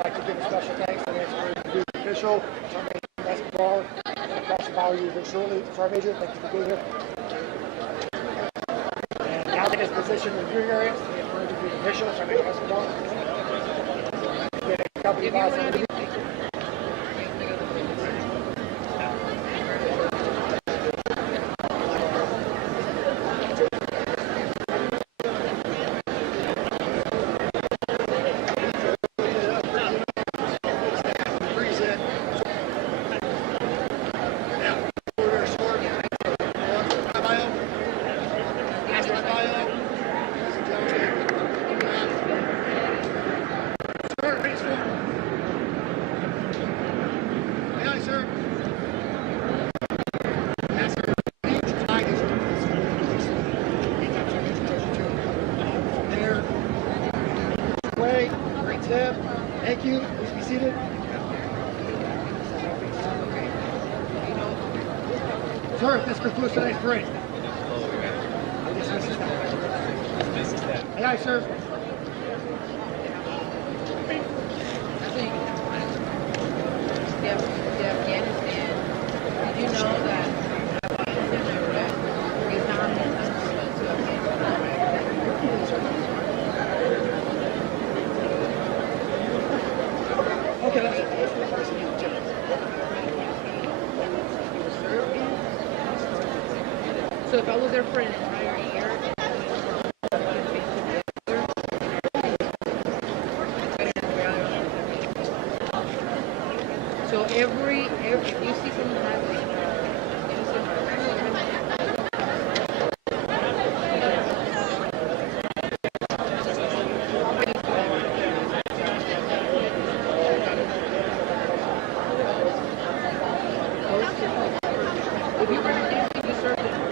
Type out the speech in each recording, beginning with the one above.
I'd like to give a special thanks to the duty official, Sergeant Escobar, across the bow you here shortly. Sergeant Major, thank you for being here. And now that his position in the viewing area, the duty official, Sergeant Escobar. Accompanied by Sergeant. Thank you. Please be seated. Sir, this concludes tonight's parade. Aye, aye, sir. Afghanistan, did you know that Vietnam is understood to Afghanistan? Okay, let's So if I was there for an entire year, so every if you see someone has if you were to do you serve them.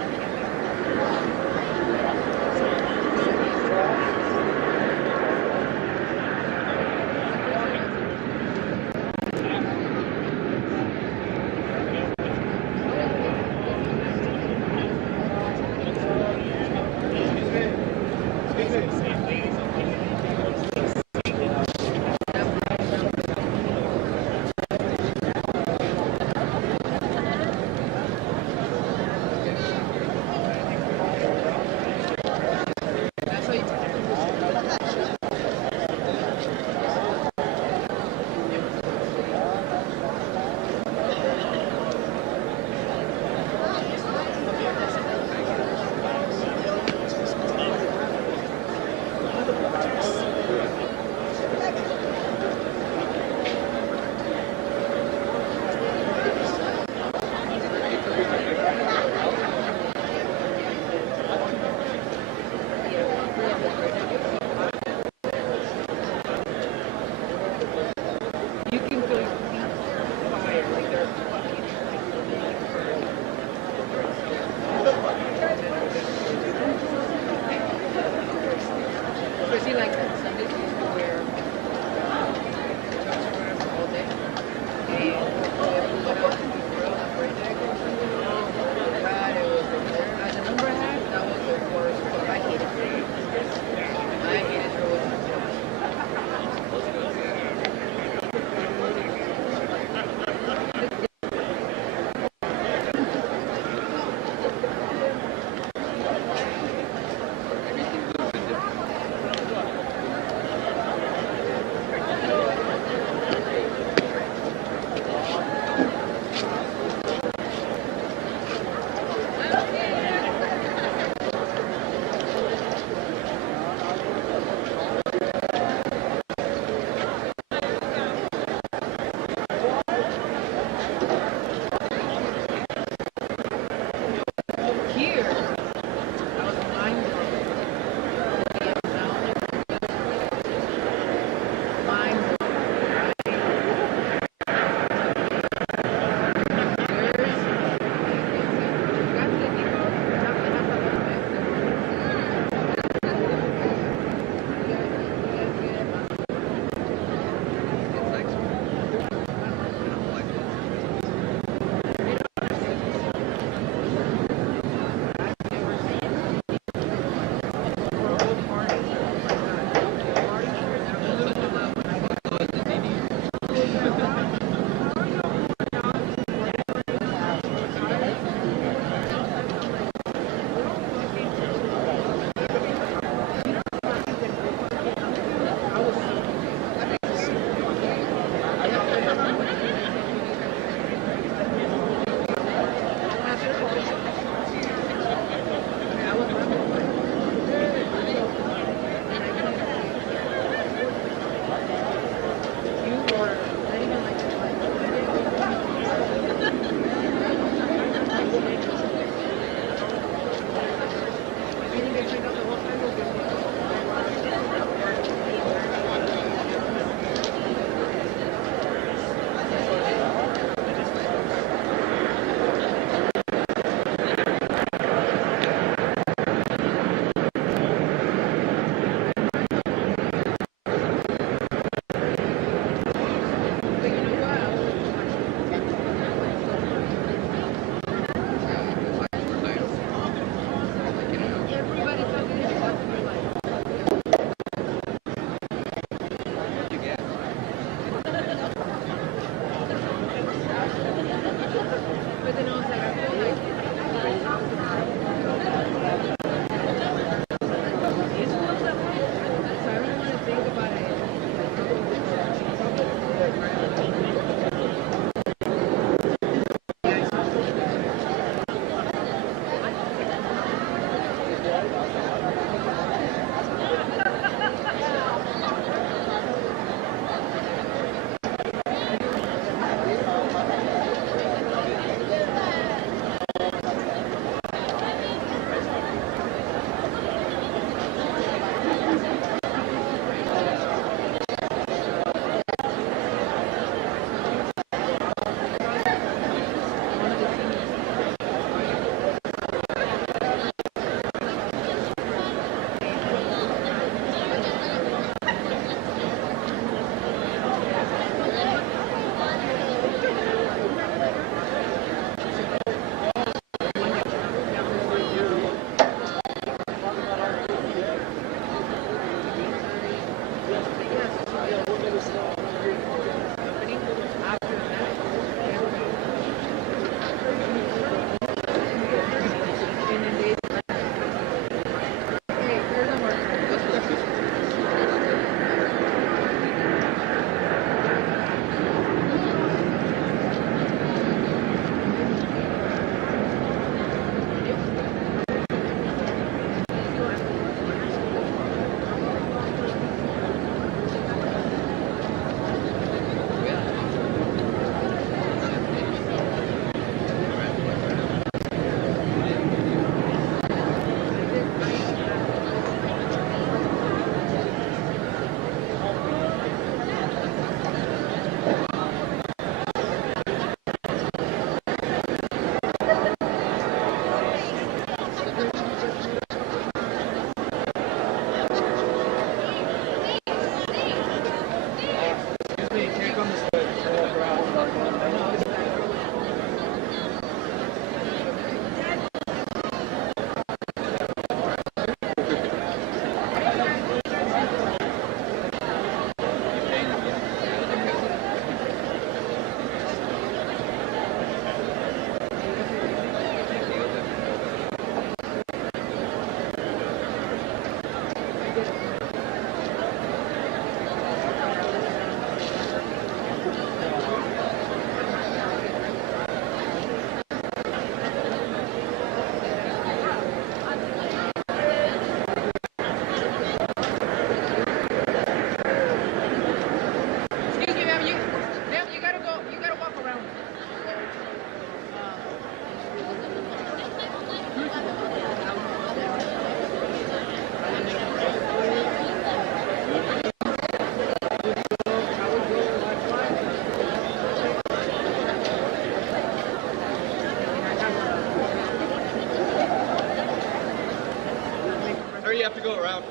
have to go around.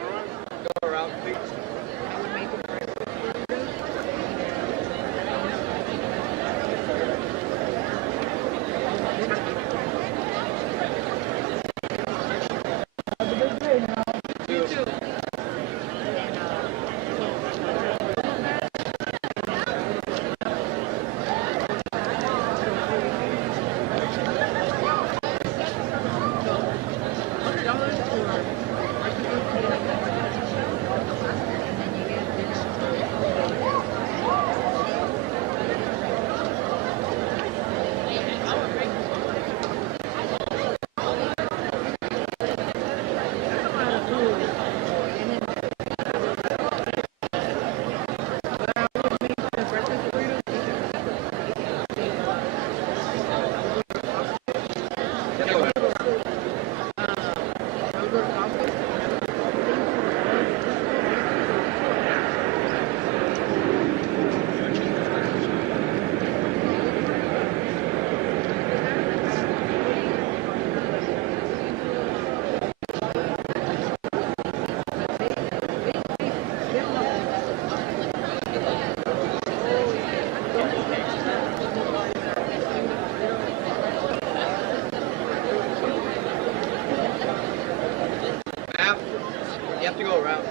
Go around, please. I would make a breakfast for you. You too. You have to go around.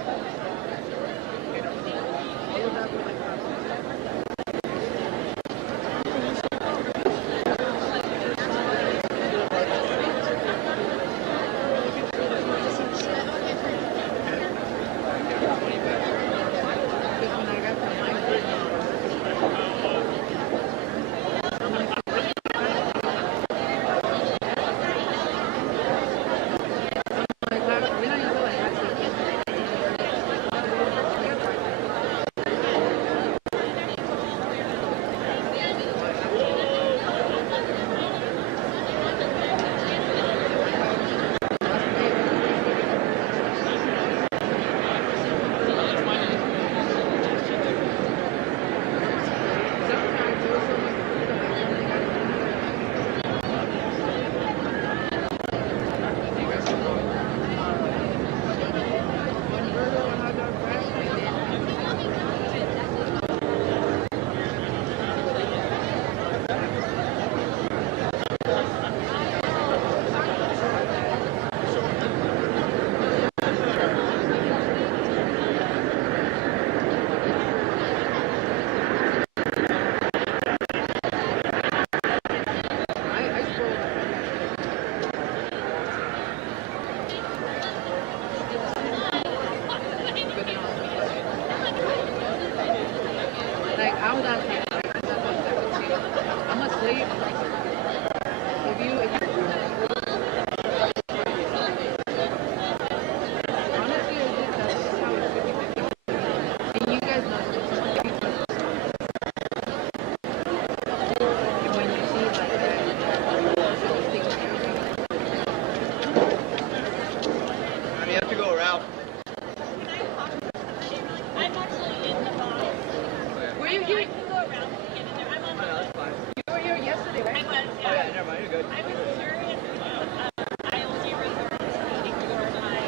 You have to go around. Were you here? Oh, no, that's fine. You were here yesterday, right? Oh, yeah, never mind. You're good. I was curious about ILG resources meeting for my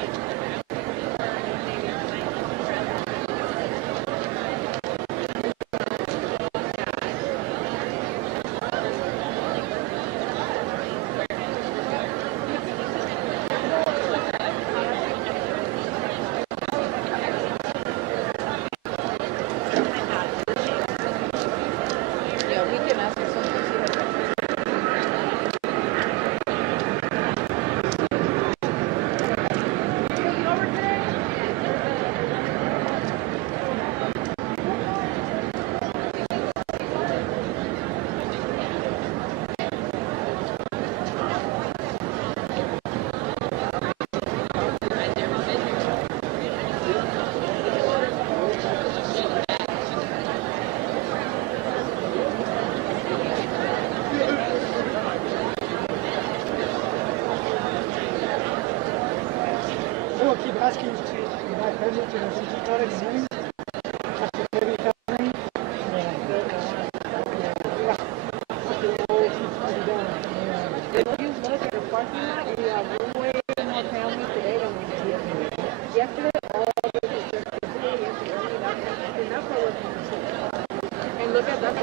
look at that.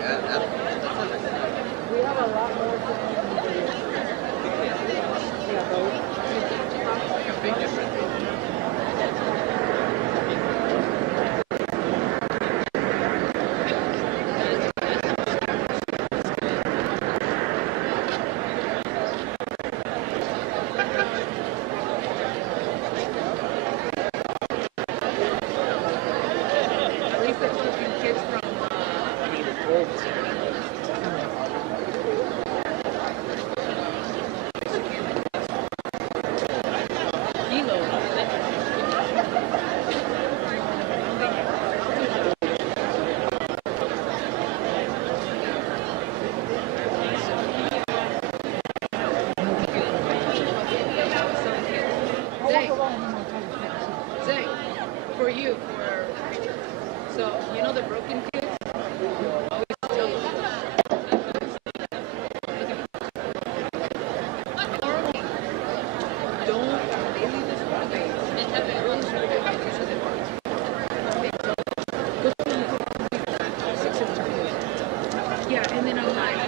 Yeah, that's perfect. We have a lot more. Yeah, those. Like a big difference. At least the Philippine kids from Zay, for you, so you know the broken kids? Always tell them. Don't really describe it. Yeah, and then I'm like,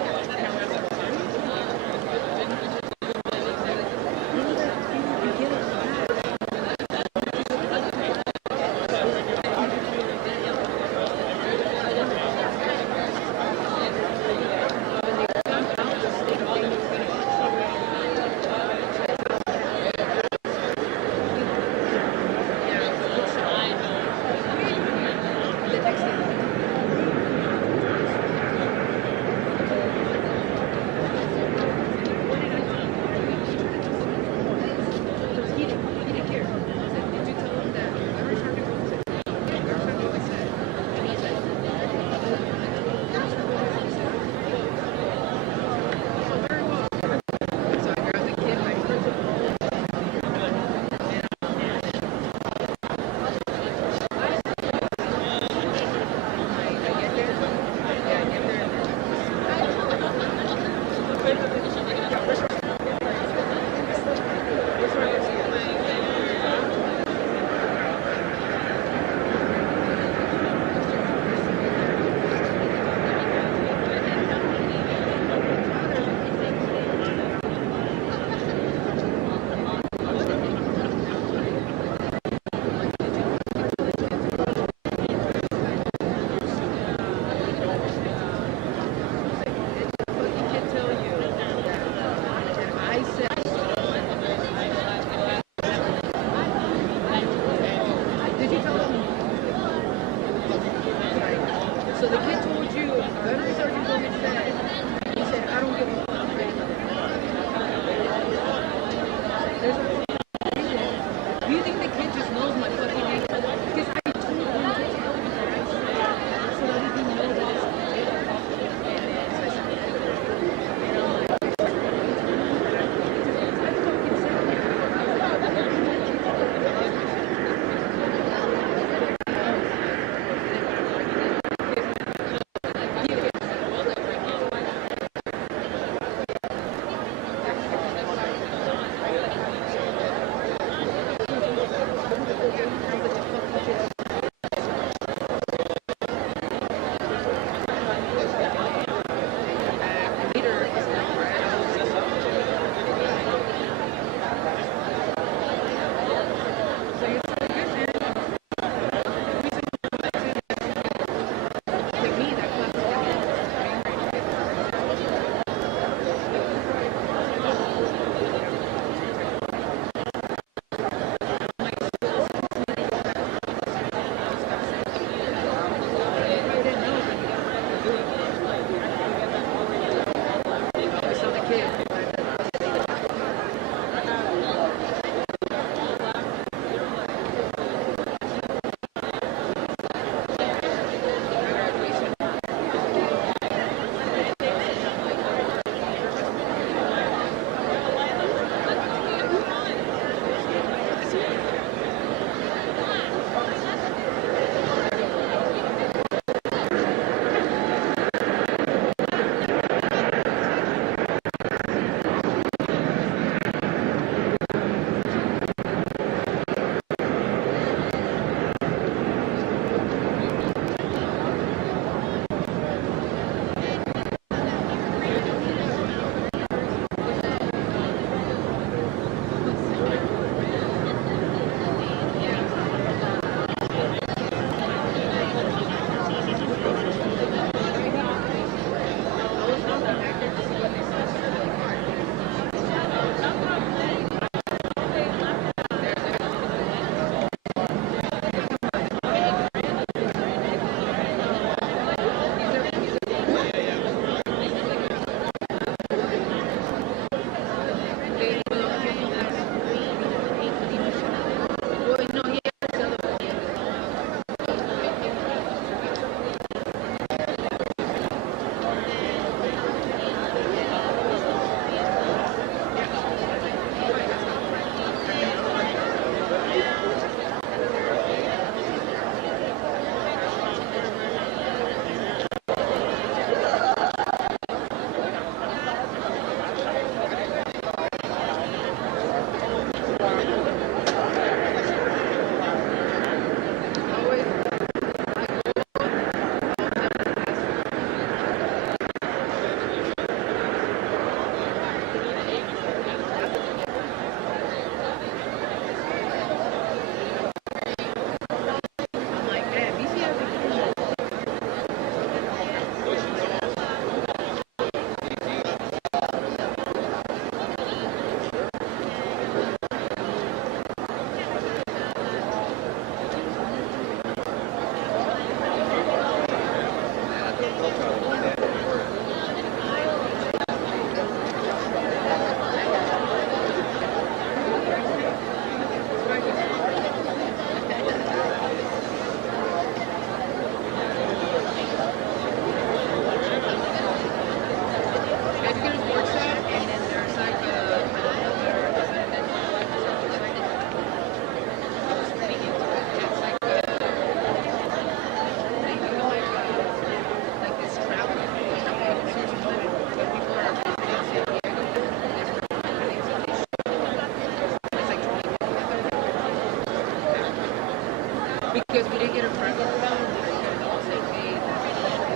because we didn't get a front cover down. We couldn't all say, hey,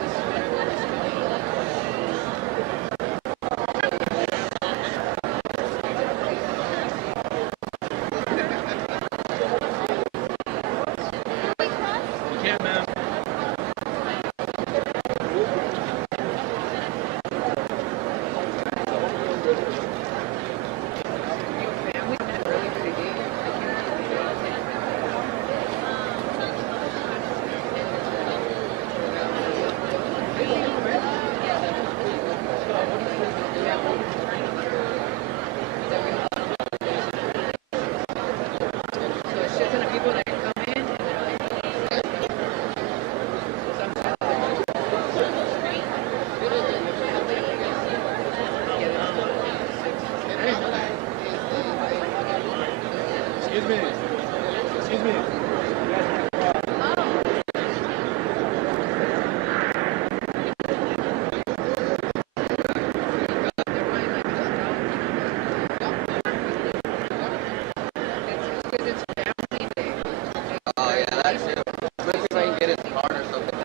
this is whatever is You can't, man. Excuse me. Oh yeah, that's it. Especially if I can get his card or something.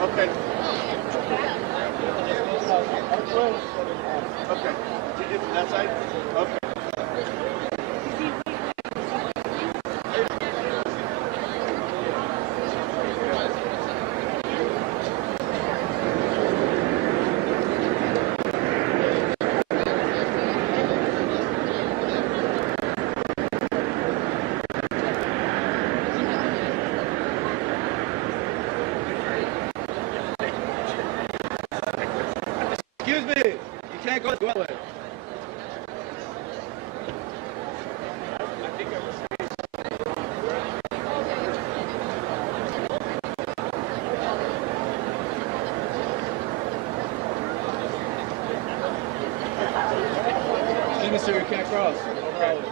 Okay. Okay. Did you get to that side? Okay. Excuse me. You can't go that way. Excuse me, sir. You can't cross. Okay.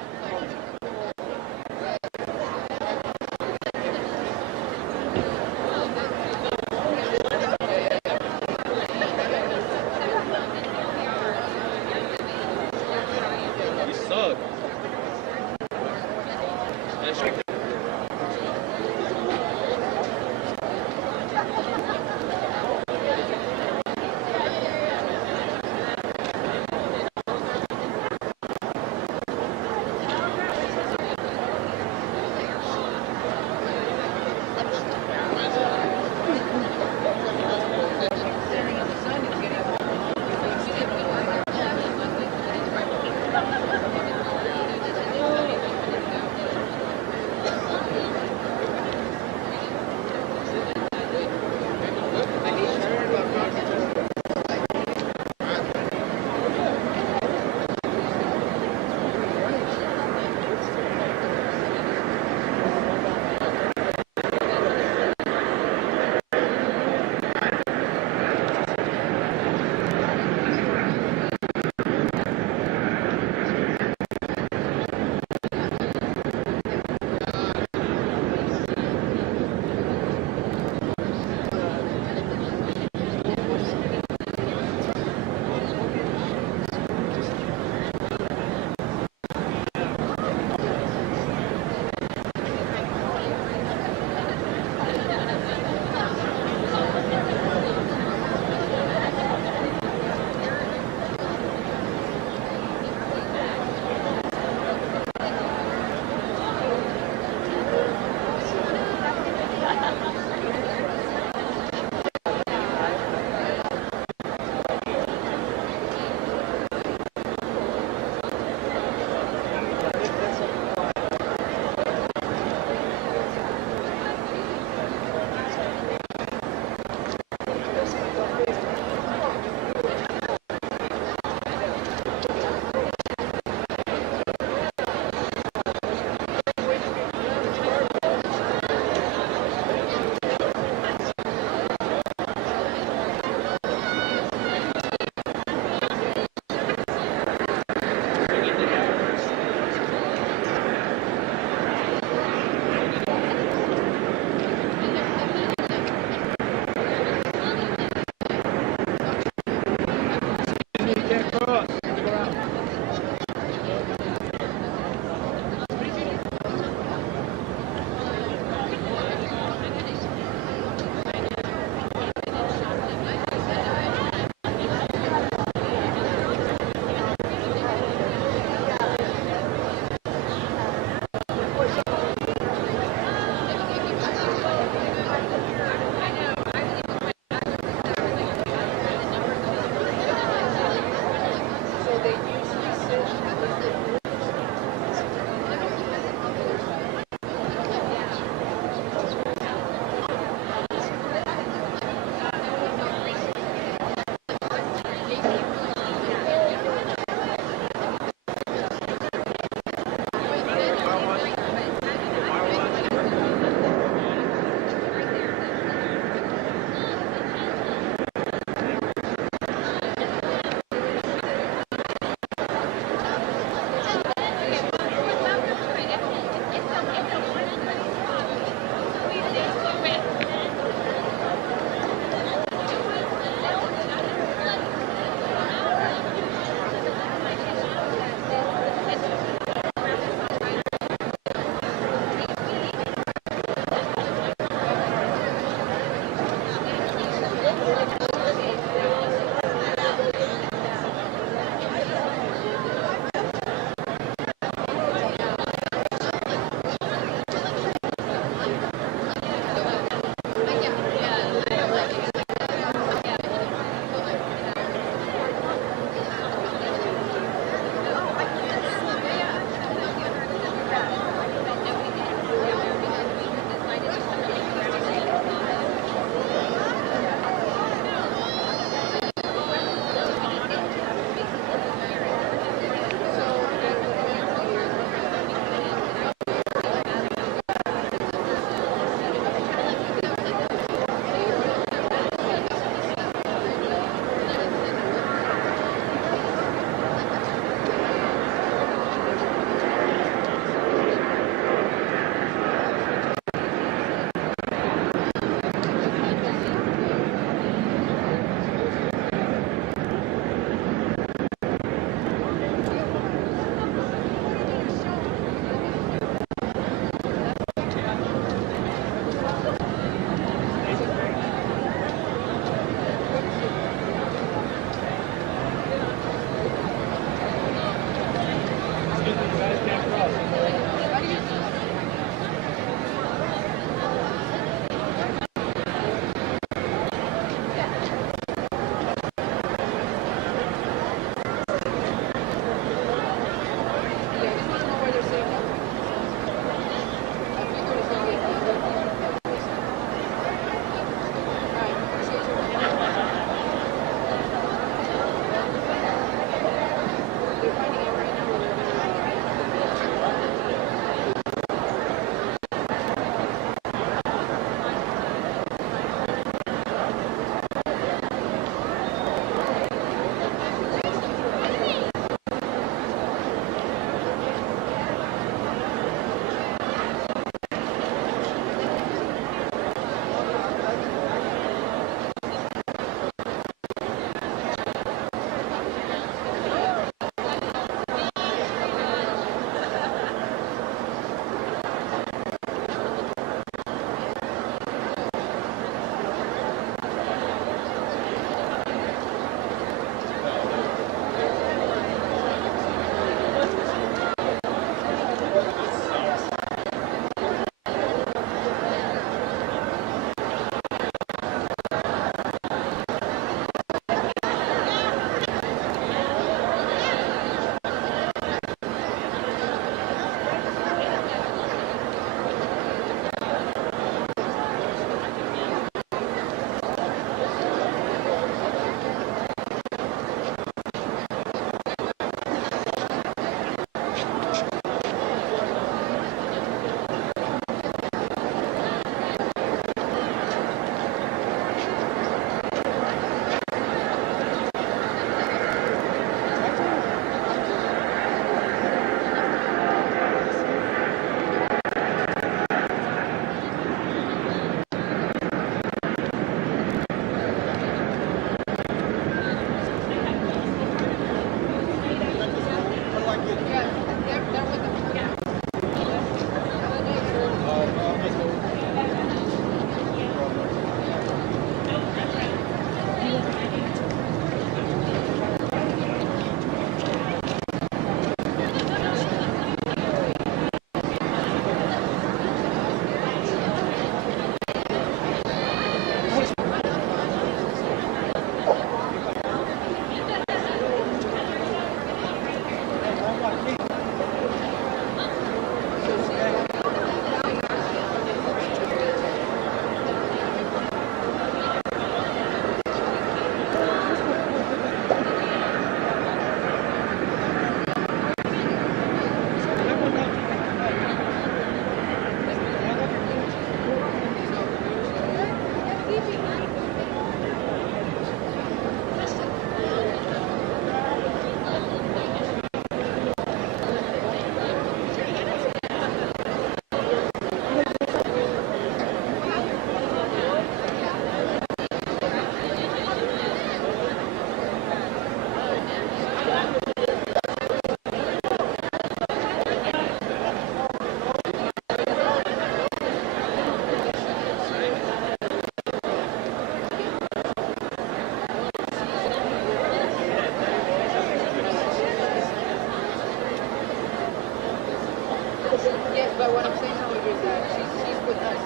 But what I'm saying, however, is that she's with us.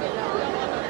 She's not with us.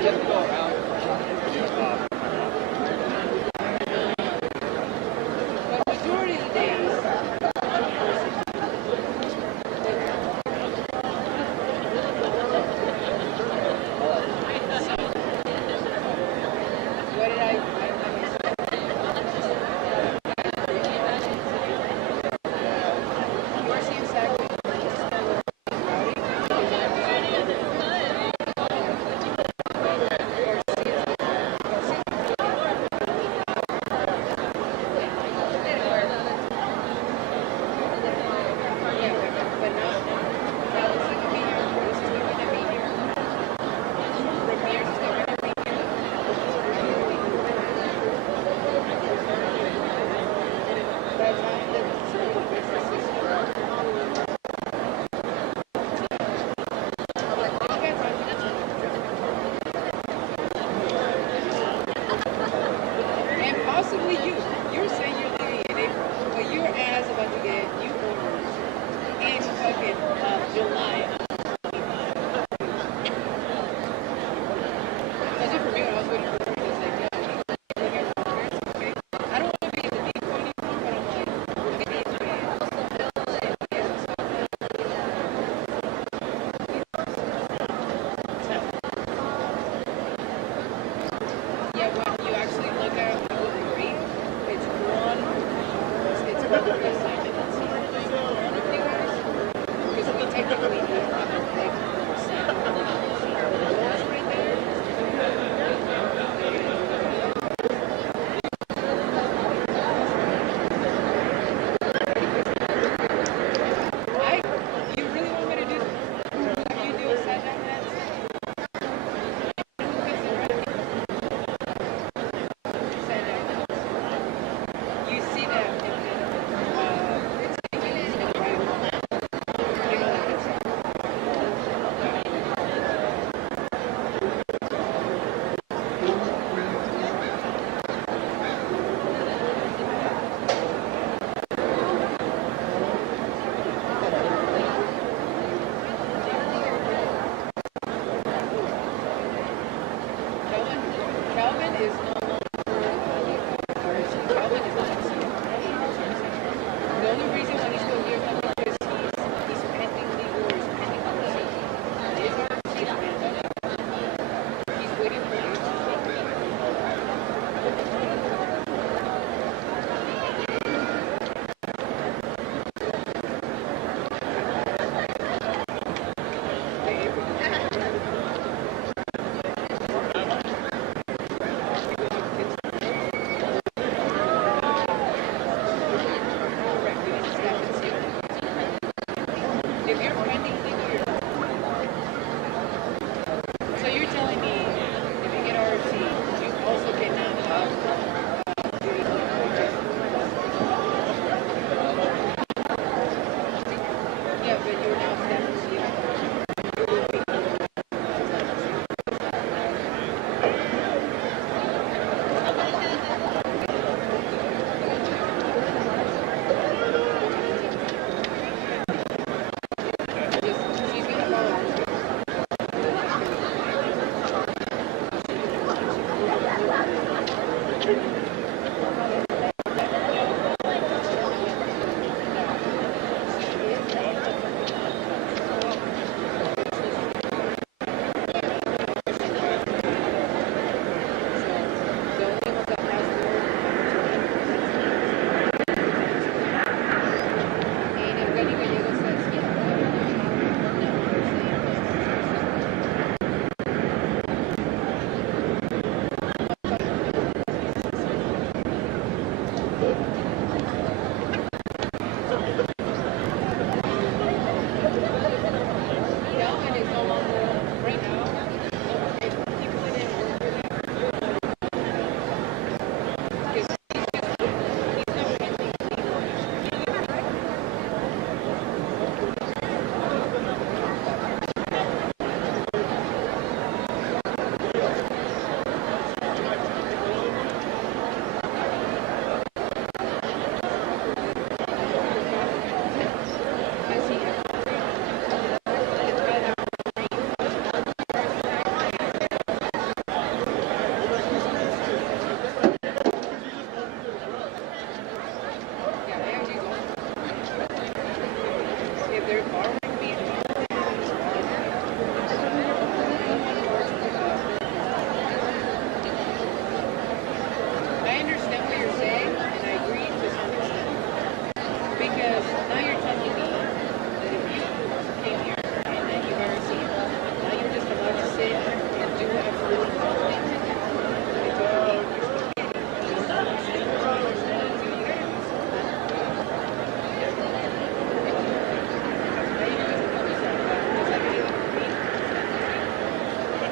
You have to go around. But majority of the days, what did I you are seeing exactly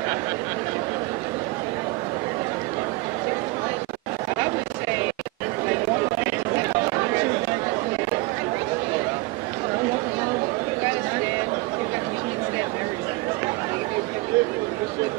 I would say, like, you gotta stand, you can stand very still. Like, if you're gonna do it,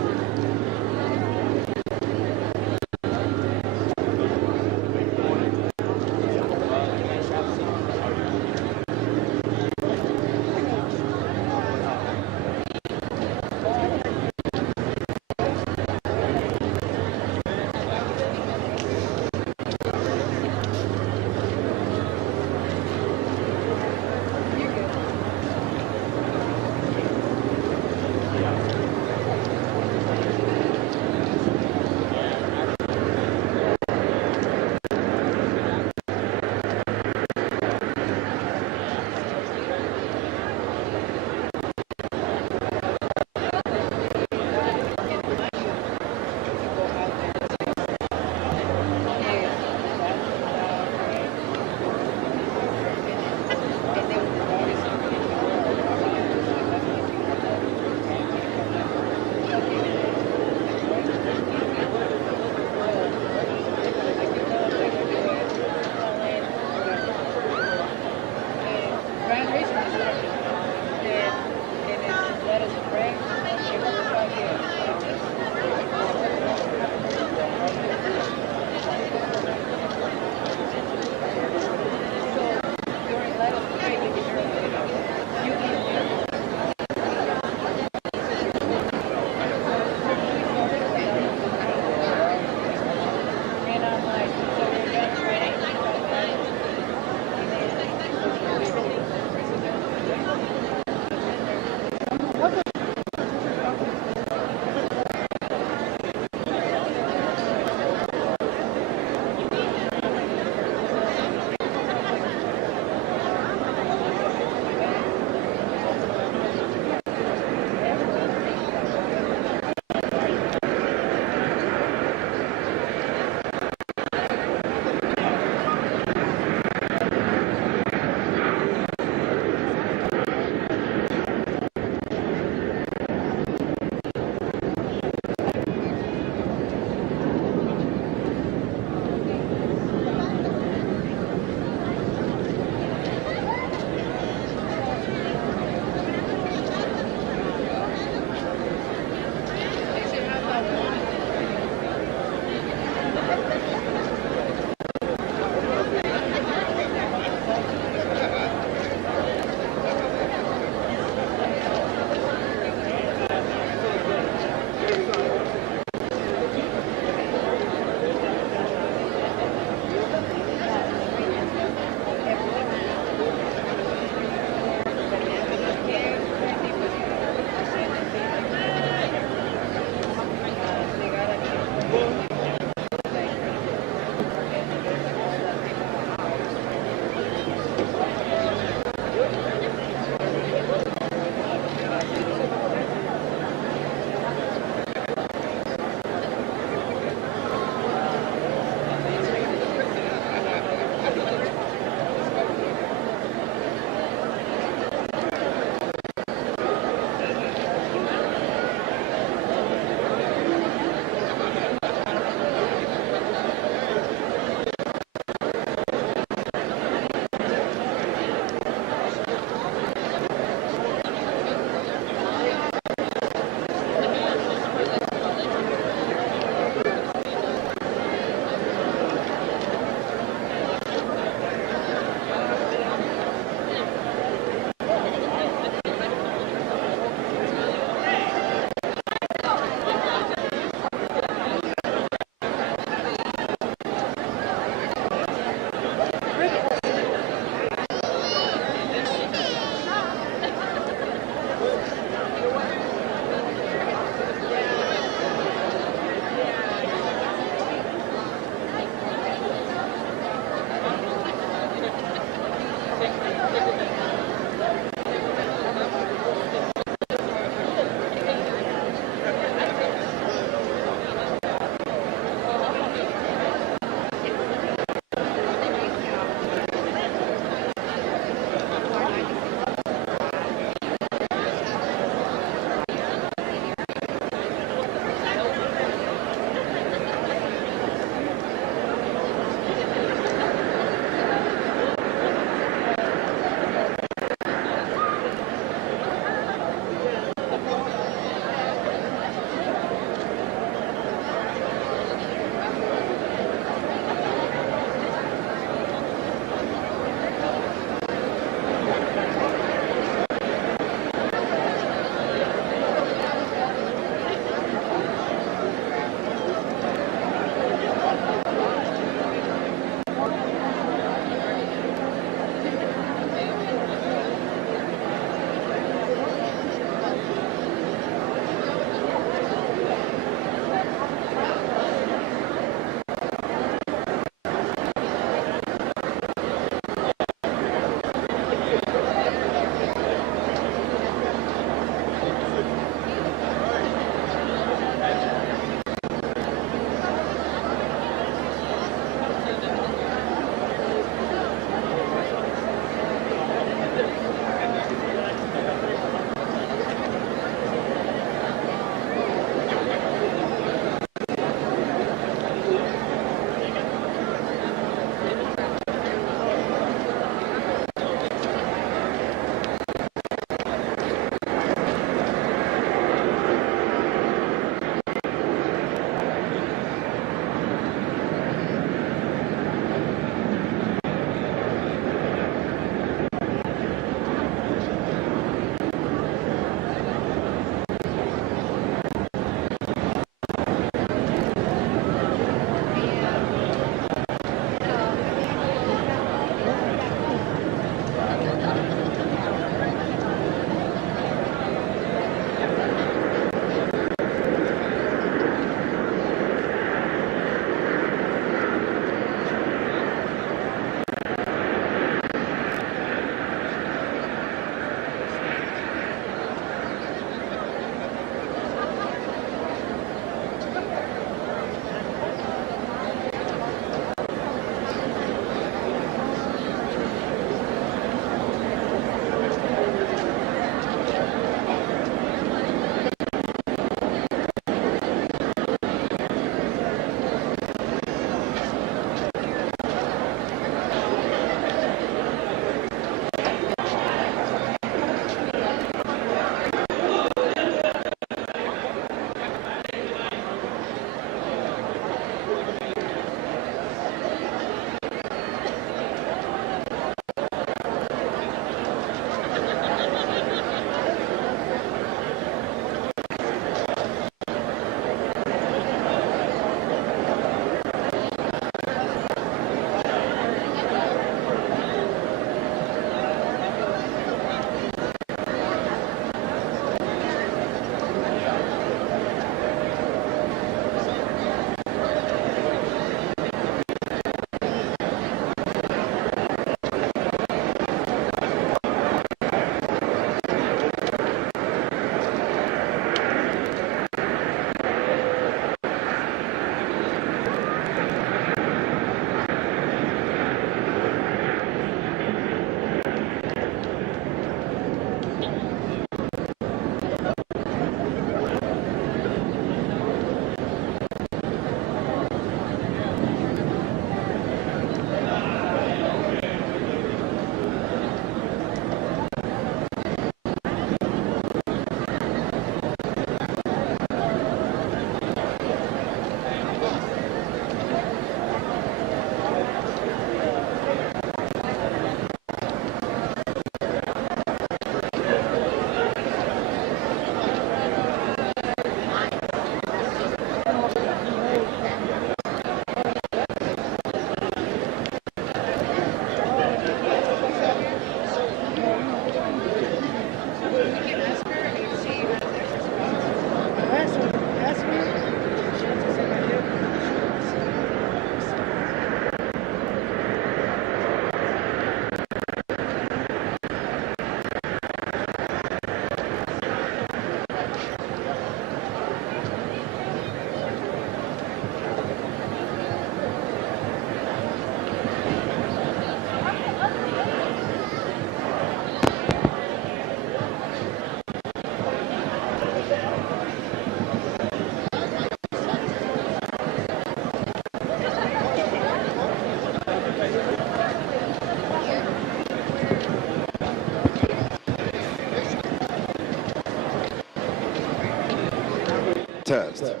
Test.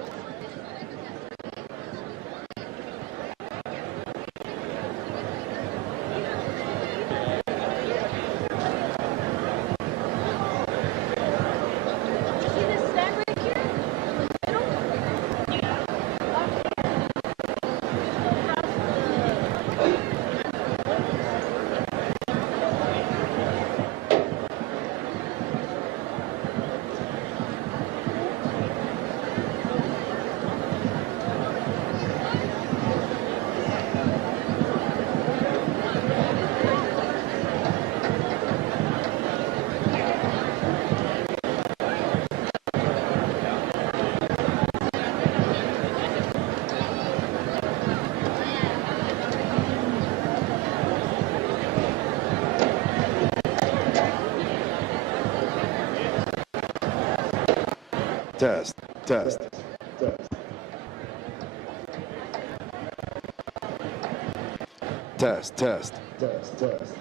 Test. Test. Test. Test. Test.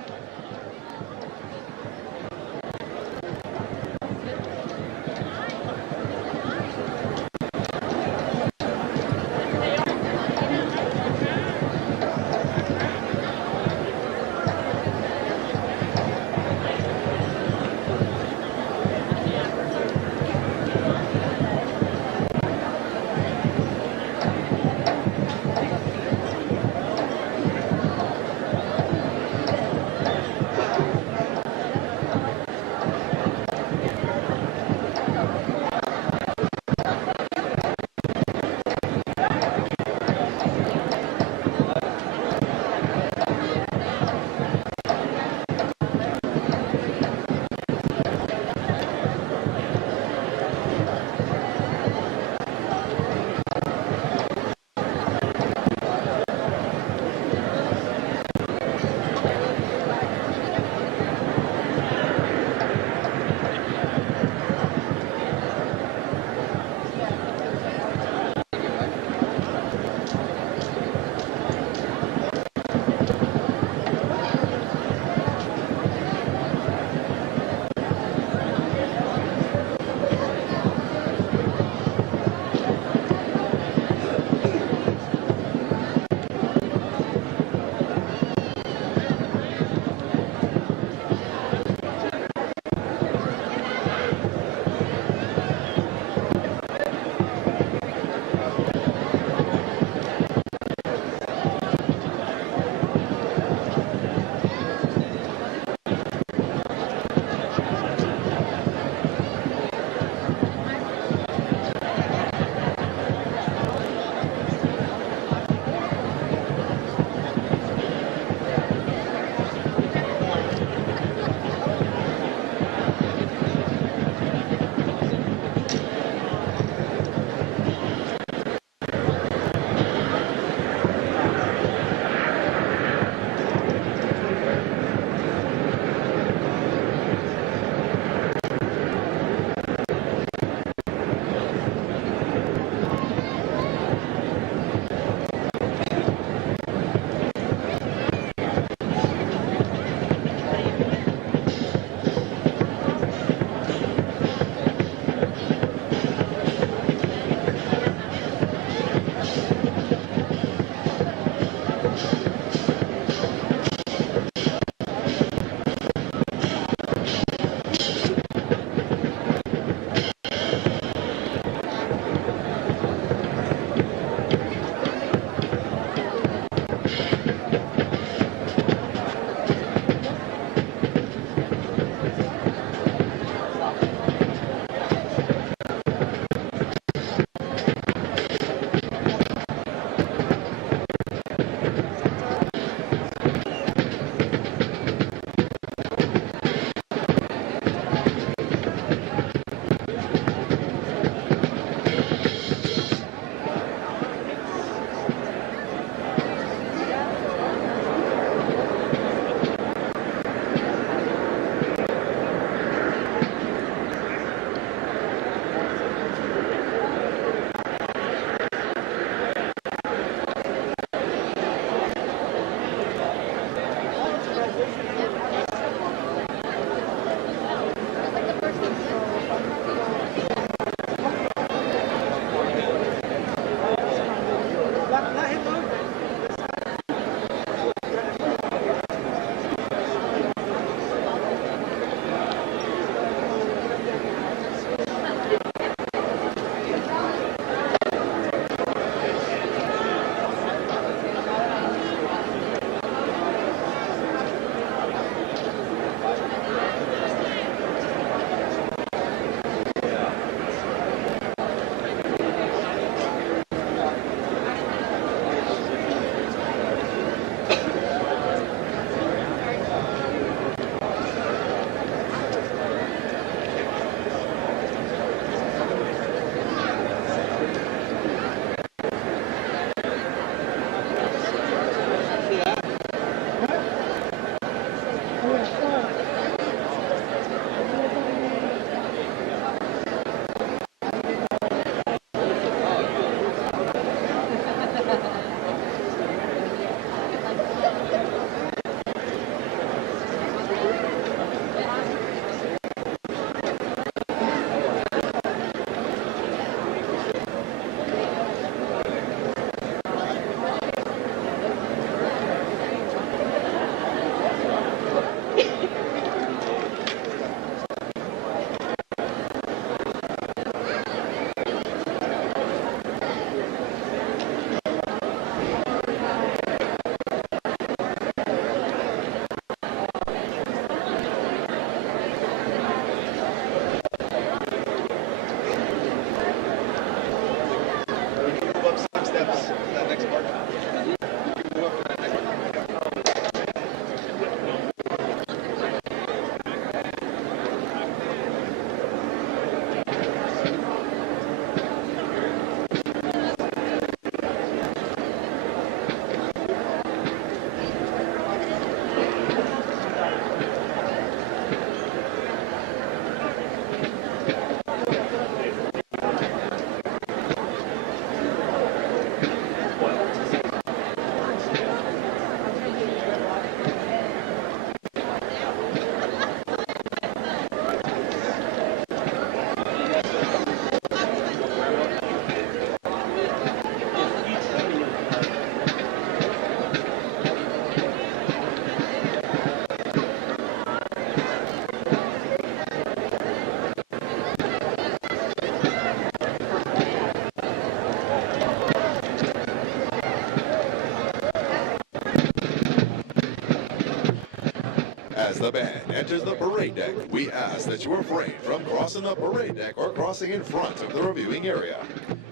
As the band enters the parade deck, we ask that you refrain from crossing the parade deck or crossing in front of the reviewing area.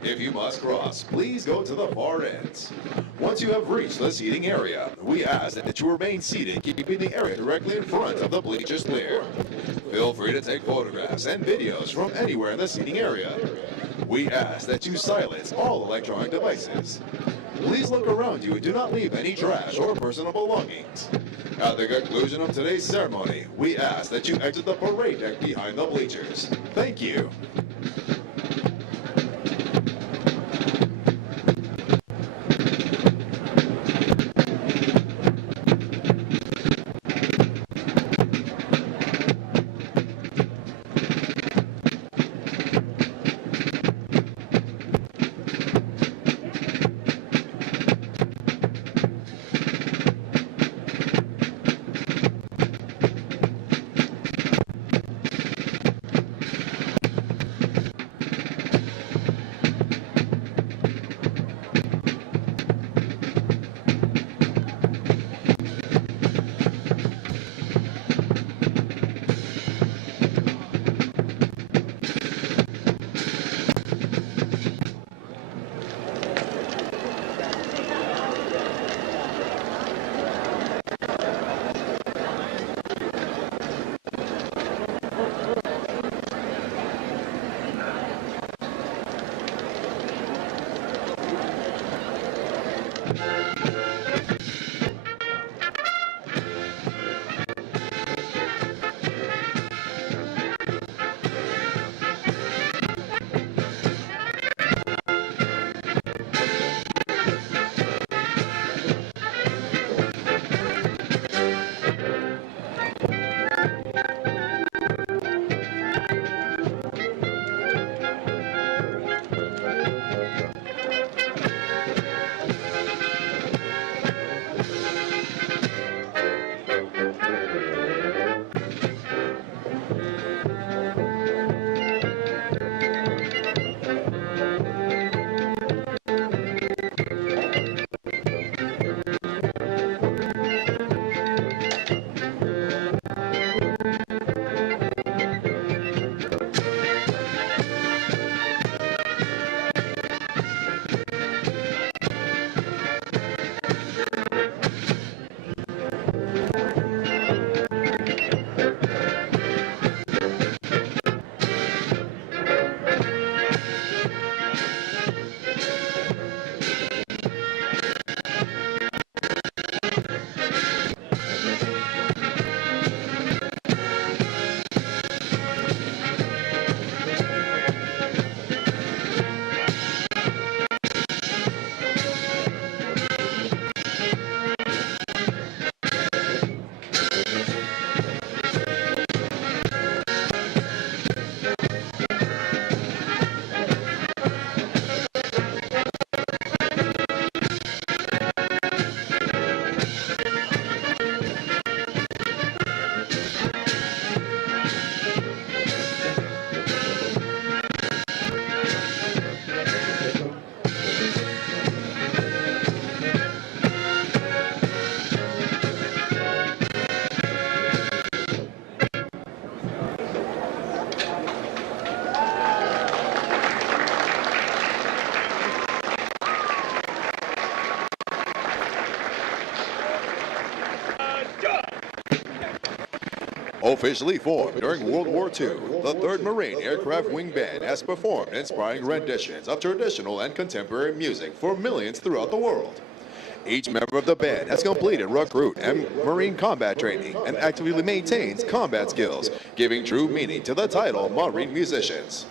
If you must cross, please go to the far ends. Once you have reached the seating area, we ask that you remain seated, keeping the area directly in front of the bleachers clear. Feel free to take photographs and videos from anywhere in the seating area. We ask that you silence all electronic devices. Please look around you and do not leave any trash or personal belongings. At the conclusion of today's ceremony, we ask that you exit the parade deck behind the bleachers. Thank you. Officially formed during World War II, the 3rd Marine Aircraft Wing Band has performed inspiring renditions of traditional and contemporary music for millions throughout the world. Each member of the band has completed recruit and Marine combat training and actively maintains combat skills, giving true meaning to the title Marine Musicians.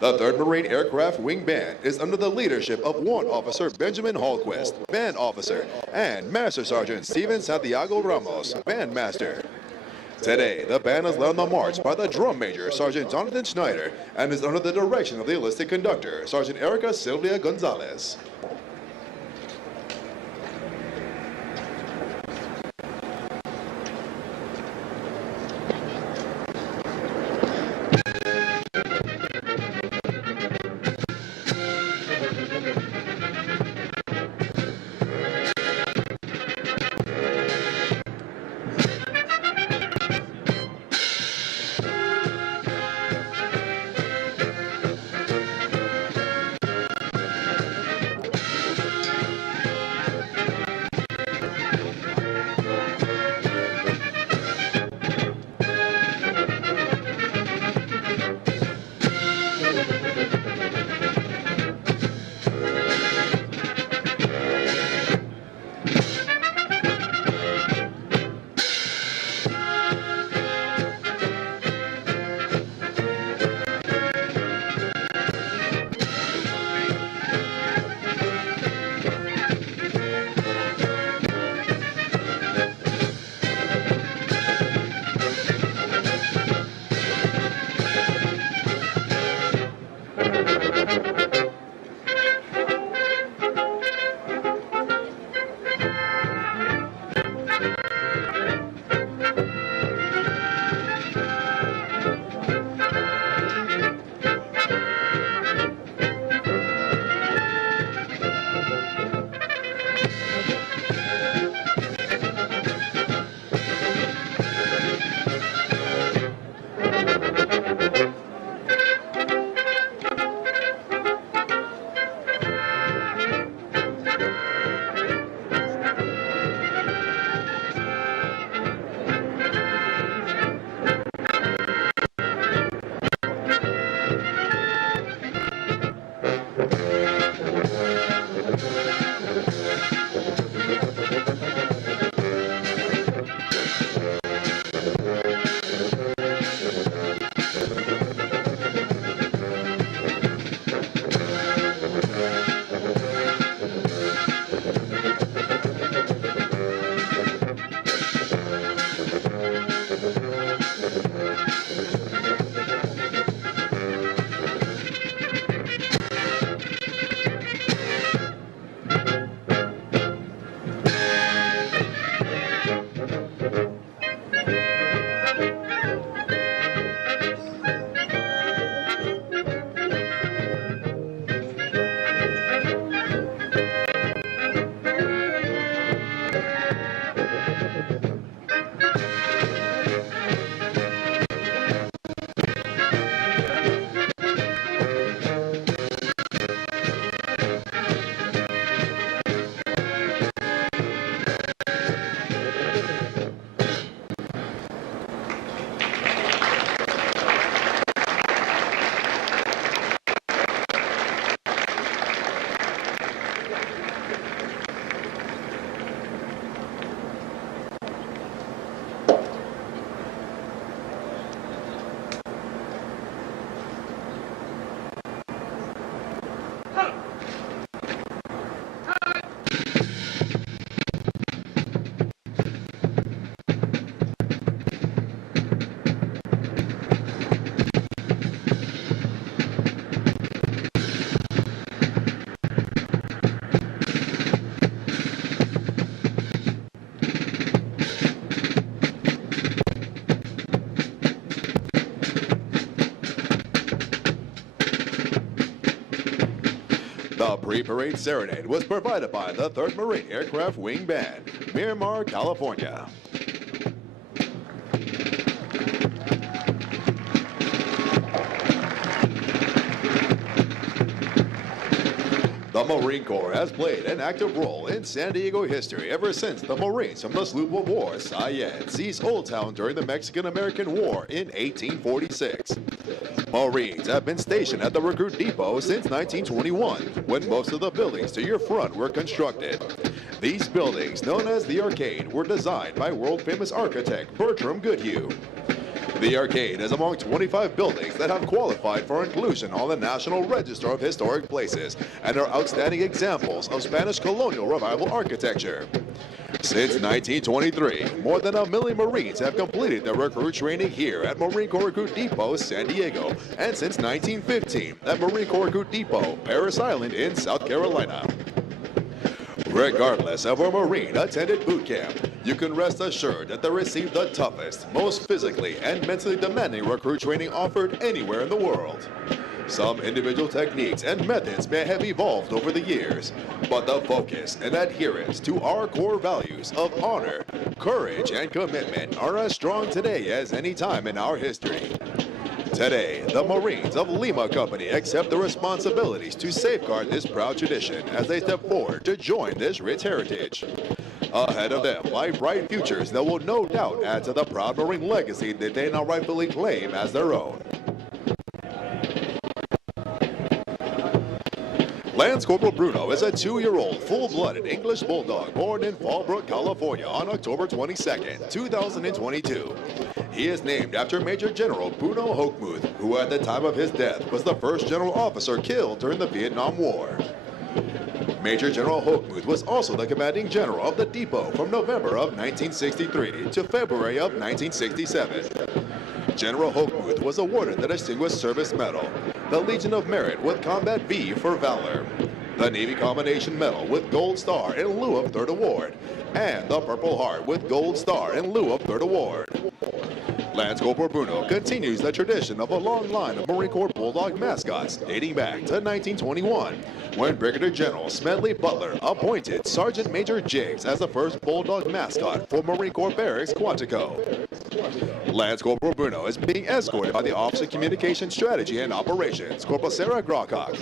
The 3rd Marine Aircraft Wing Band is under the leadership of Warrant Officer Benjamin Hallquist, Band Officer, and Master Sergeant Steven Santiago Ramos, Bandmaster. Today, the band is led on the march by the Drum Major, Sergeant Jonathan Schneider, and is under the direction of the enlisted conductor, Sergeant Erica Sylvia Gonzalez. pre-parade serenade was provided by the 3rd Marine Aircraft Wing Band, Miramar, California. The Marine Corps has played an active role in San Diego history ever since the Marines from the sloop of war Sayed seized Old Town during the Mexican-American War in 1846. Marines have been stationed at the Recruit Depot since 1921, when most of the buildings to your front were constructed. These buildings, known as the Arcade, were designed by world-famous architect Bertram Goodhue. The Arcade is among 25 buildings that have qualified for inclusion on the National Register of Historic Places and are outstanding examples of Spanish colonial revival architecture. Since 1923, more than 1 million Marines have completed their recruit training here at Marine Corps Recruit Depot, San Diego, and since 1915 at Marine Corps Recruit Depot, Parris Island in South Carolina. Regardless of where a Marine attended boot camp, you can rest assured that they received the toughest, most physically and mentally demanding recruit training offered anywhere in the world. Some individual techniques and methods may have evolved over the years, but the focus and adherence to our core values of honor, courage, and commitment are as strong today as any time in our history. Today, the Marines of Lima Company accept the responsibilities to safeguard this proud tradition as they step forward to join this rich heritage. Ahead of them lie bright futures that will no doubt add to the proud Marine legacy that they now rightfully claim as their own. Lance Corporal Bruno is a 2-year-old full-blooded English Bulldog born in Fallbrook, California on October 22, 2022. He is named after Major General Bruno Hochmuth, who at the time of his death was the first general officer killed during the Vietnam War. Major General Hochmuth was also the commanding general of the depot from November of 1963 to February of 1967. General Hochmuth was awarded the Distinguished Service Medal, the Legion of Merit with Combat V for Valor, the Navy Combination Medal with Gold Star in lieu of 3rd Award, and the Purple Heart with Gold Star in lieu of 3rd Award. Lance Corporal Bruno continues the tradition of a long line of Marine Corps Bulldog mascots dating back to 1921, when Brigadier General Smedley Butler appointed Sergeant Major Jiggs as the first Bulldog mascot for Marine Corps Barracks, Quantico. Lance Corporal Bruno is being escorted by the Office of Communication Strategy and Operations, Corporal Sarah Grockock.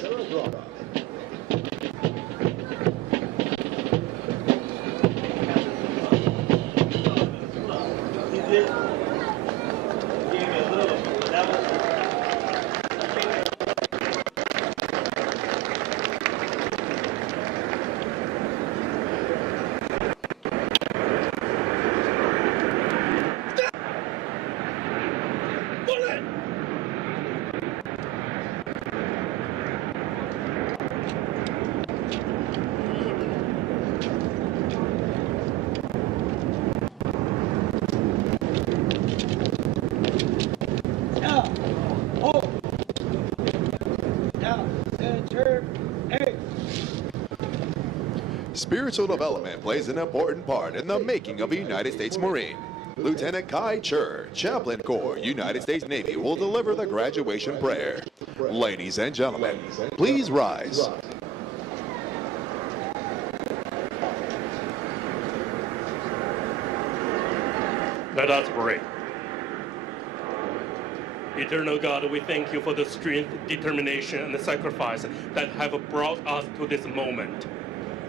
Spiritual development plays an important part in the making of a United States Marine. Lieutenant Kai Chur, Chaplain Corps, United States Navy, will deliver the graduation prayer. Ladies and gentlemen, please rise. Let us pray. Eternal God, we thank you for the strength, determination, and the sacrifice that have brought us to this moment.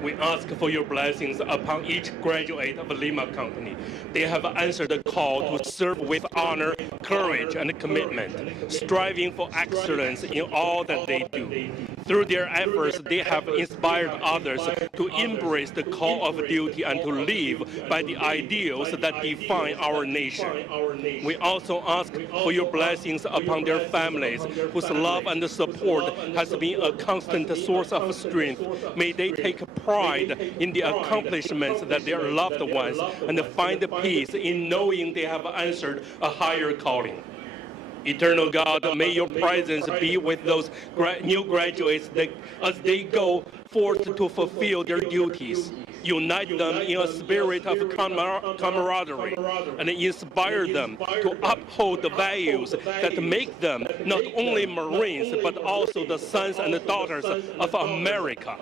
We ask for your blessings upon each graduate of Lima Company. They have answered the call to serve with honor, courage, and commitment, striving for excellence in all that they do. Through their efforts, they have inspired others to embrace the call of duty and to live by the ideals that define our nation. We also ask for your blessings upon their families, whose love and support has been a constant source of strength. May they take pride in the accomplishments that their loved ones and find peace in knowing they have answered a higher calling. Eternal God, may your presence be with those new graduates as they go forth to fulfill their duties. Unite them in a spirit of camaraderie and inspire them to uphold the values that make them not only Marines but also the sons and daughters of America.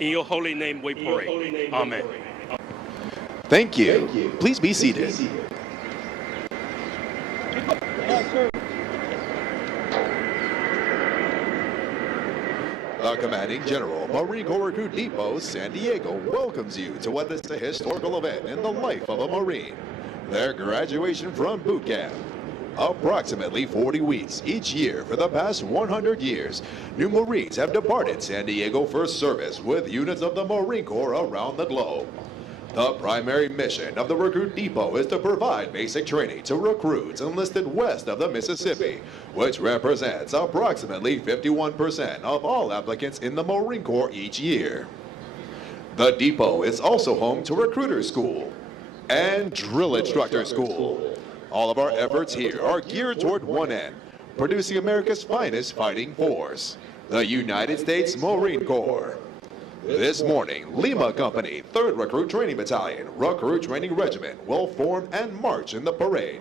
In your holy name we pray. Amen. Thank you. Please be seated. The Commanding General, Marine Corps Recruit Depot, San Diego, welcomes you to what is a historical event in the life of a Marine, their graduation from boot camp. Approximately 40 weeks each year for the past 100 years, new Marines have departed San Diego for service with units of the Marine Corps around the globe. The primary mission of the Recruit Depot is to provide basic training to recruits enlisted west of the Mississippi, which represents approximately 51% of all applicants in the Marine Corps each year. The depot is also home to Recruiter School and Drill Instructor School. All of our efforts here are geared toward one end, producing America's finest fighting force, the United States Marine Corps. This morning, Lima Company, 3rd Recruit Training Battalion, Recruit Training Regiment will form and march in the parade.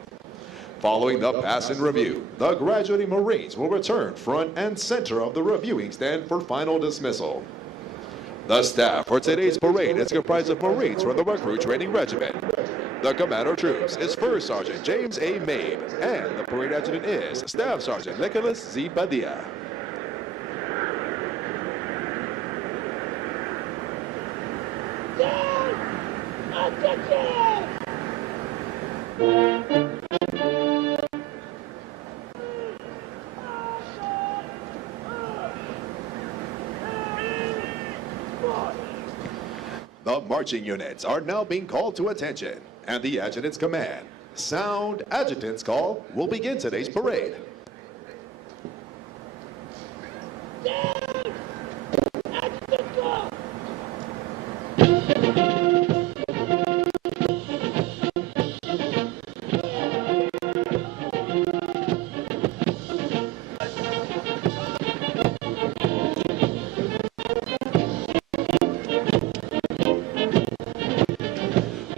Following the pass and review, the graduating Marines will return front and center of the reviewing stand for final dismissal. The staff for today's parade is comprised of Marines from the Recruit Training Regiment. The Commander Troops is First Sergeant James A. Mabe, and the parade adjutant is Staff Sergeant Nicholas Z. Padilla. The marching units are now being called to attention, and the adjutant's command, sound adjutant's call, will begin today's parade.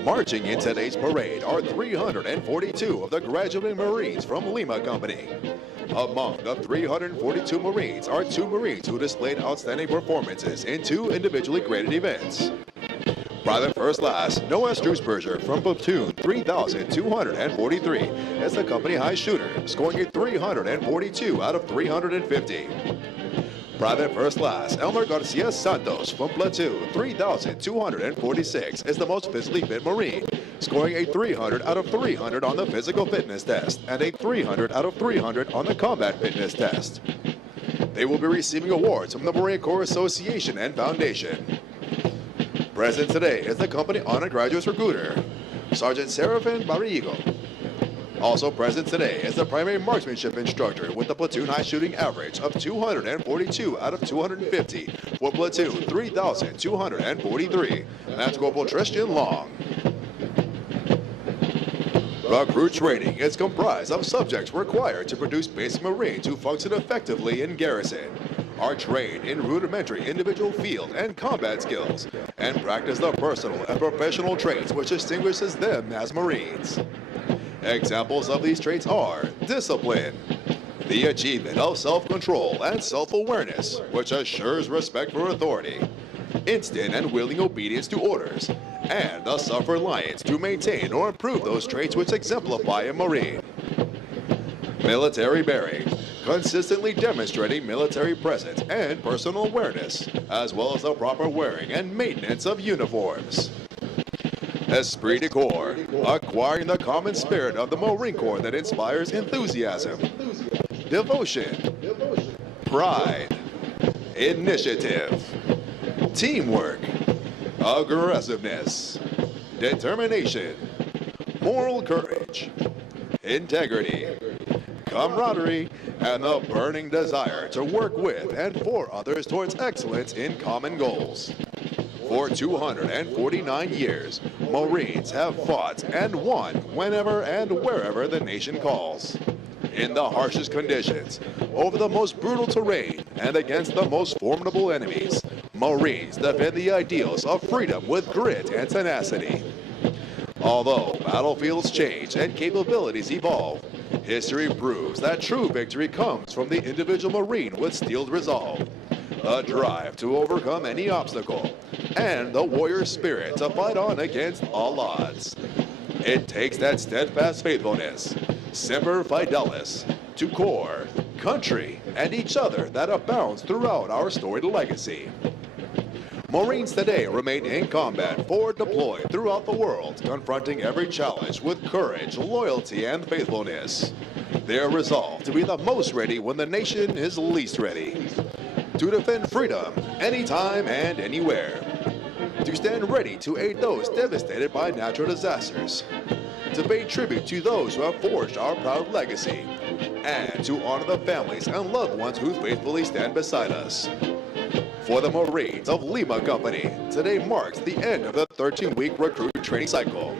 Marching in today's parade are 342 of the graduating Marines from Lima Company. Among the 342 Marines are 2 Marines who displayed outstanding performances in 2 individually graded events. Private First Class Noah Struisberger from Platoon 3243 is the company high shooter, scoring a 342 out of 350. Private First Class Elmer Garcia Santos from Platoon 3246 is the most physically fit Marine, scoring a 300 out of 300 on the physical fitness test and a 300 out of 300 on the combat fitness test. They will be receiving awards from the Marine Corps Association and Foundation. Present today is the company honored graduates recruiter, Sergeant Serafin Barrigo. Also present today is the primary marksmanship instructor with the platoon high shooting average of 242 out of 250 for Platoon 3243. That's Corporal Tristan Long. Recruit training is comprised of subjects required to produce basic Marines who function effectively in garrison, are trained in rudimentary individual field and combat skills, and practice the personal and professional traits which distinguishes them as Marines. Examples of these traits are discipline, the achievement of self-control and self-awareness, which assures respect for authority, instant and willing obedience to orders, and the self-reliance to maintain or improve those traits which exemplify a Marine. Military bearing, consistently demonstrating military presence and personal awareness, as well as the proper wearing and maintenance of uniforms. Esprit de corps, acquiring the common spirit of the Marine Corps that inspires enthusiasm, devotion, pride, initiative, teamwork, aggressiveness, determination, moral courage, integrity, camaraderie, and the burning desire to work with and for others towards excellence in common goals. For 249 years, Marines have fought and won whenever and wherever the nation calls. in the harshest conditions, over the most brutal terrain, and against the most formidable enemies, Marines defend the ideals of freedom with grit and tenacity. Although battlefields change and capabilities evolve, history proves that true victory comes from the individual Marine with steeled resolve, the drive to overcome any obstacle, and the warrior spirit to fight on against all odds. It takes that steadfast faithfulness, semper fidelis, to corps, country, and each other that abounds throughout our storied legacy. Marines today remain in combat, forward deployed throughout the world, confronting every challenge with courage, loyalty, and faithfulness. They are resolved to be the most ready when the nation is least ready. To defend freedom, anytime and anywhere. To stand ready to aid those devastated by natural disasters. To pay tribute to those who have forged our proud legacy. And to honor the families and loved ones who faithfully stand beside us. For the Marines of Lima Company, today marks the end of the 13-week recruit training cycle.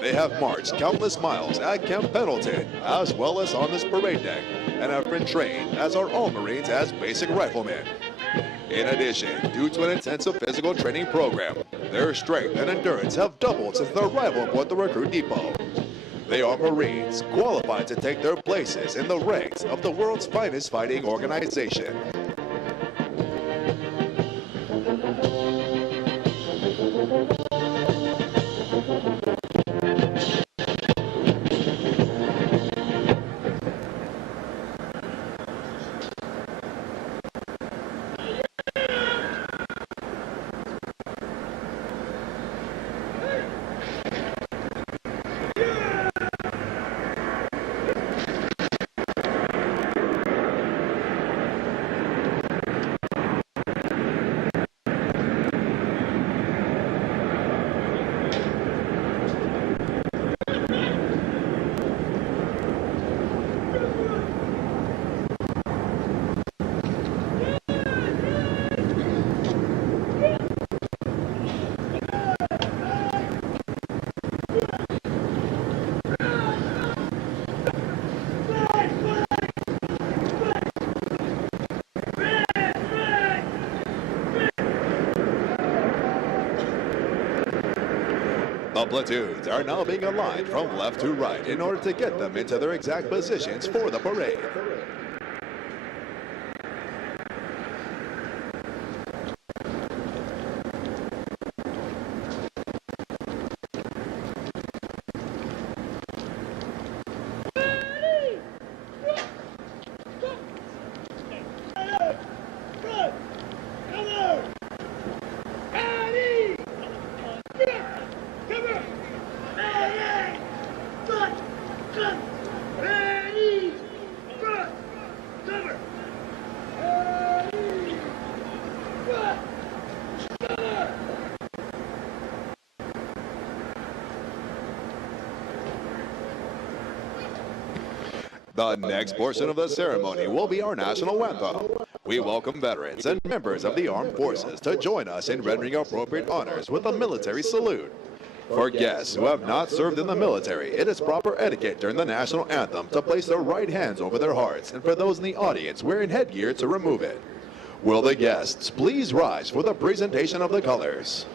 They have marched countless miles at Camp Pendleton, as well as on this parade deck, and have been trained as our own Marines as basic riflemen. In addition, due to an intensive physical training program, their strength and endurance have doubled since their arrival aboard the recruit depot. They are Marines, qualified to take their places in the ranks of the world's finest fighting organization. The platoons are now being aligned from left to right in order to get them into their exact positions for the parade. The next portion of the ceremony will be our national anthem. We welcome veterans and members of the armed forces to join us in rendering appropriate honors with a military salute. For guests who have not served in the military, it is proper etiquette during the national anthem to place their right hands over their hearts, and for those in the audience wearing headgear to remove it. Will the guests please rise for the presentation of the colors?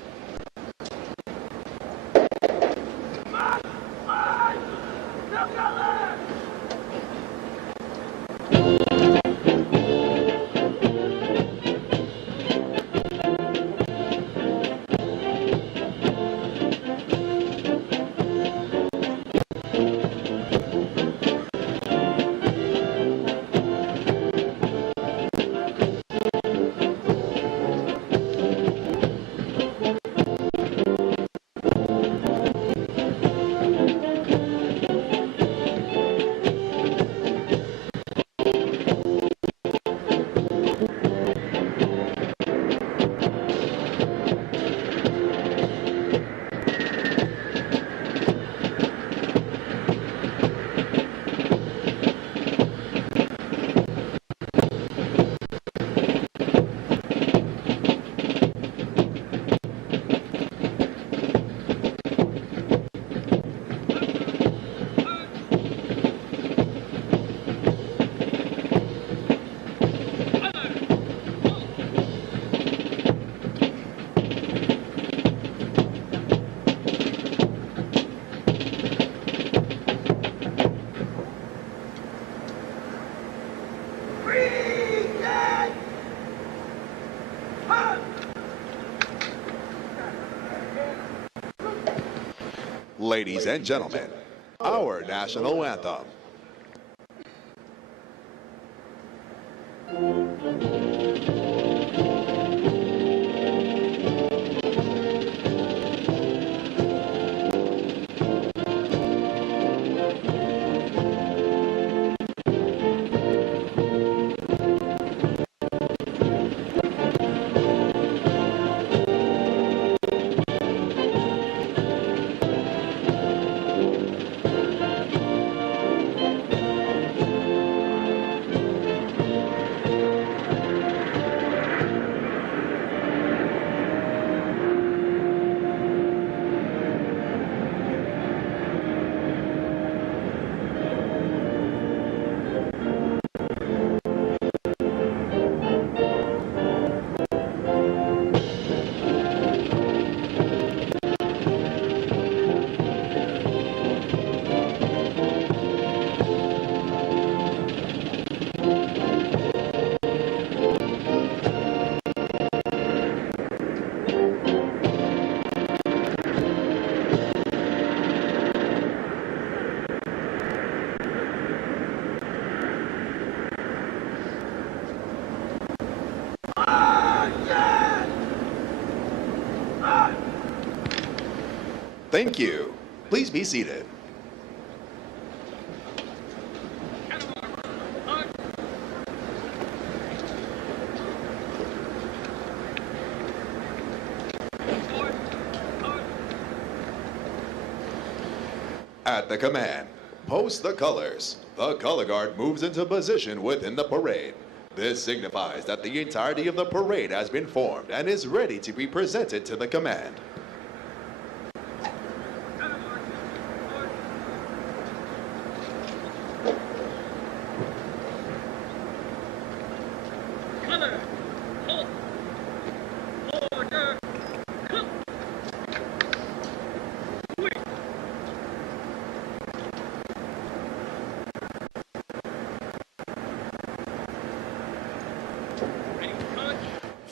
Ladies and gentlemen, our national anthem. Thank you. Please be seated. At the command, post the colors. The color guard moves into position within the parade. This signifies that the entirety of the parade has been formed and is ready to be presented to the command.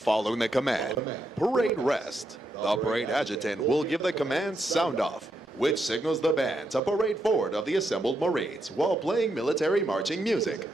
Following the command, parade rest. The parade adjutant will give the command sound off, which signals the band to parade forward of the assembled Marines while playing military marching music.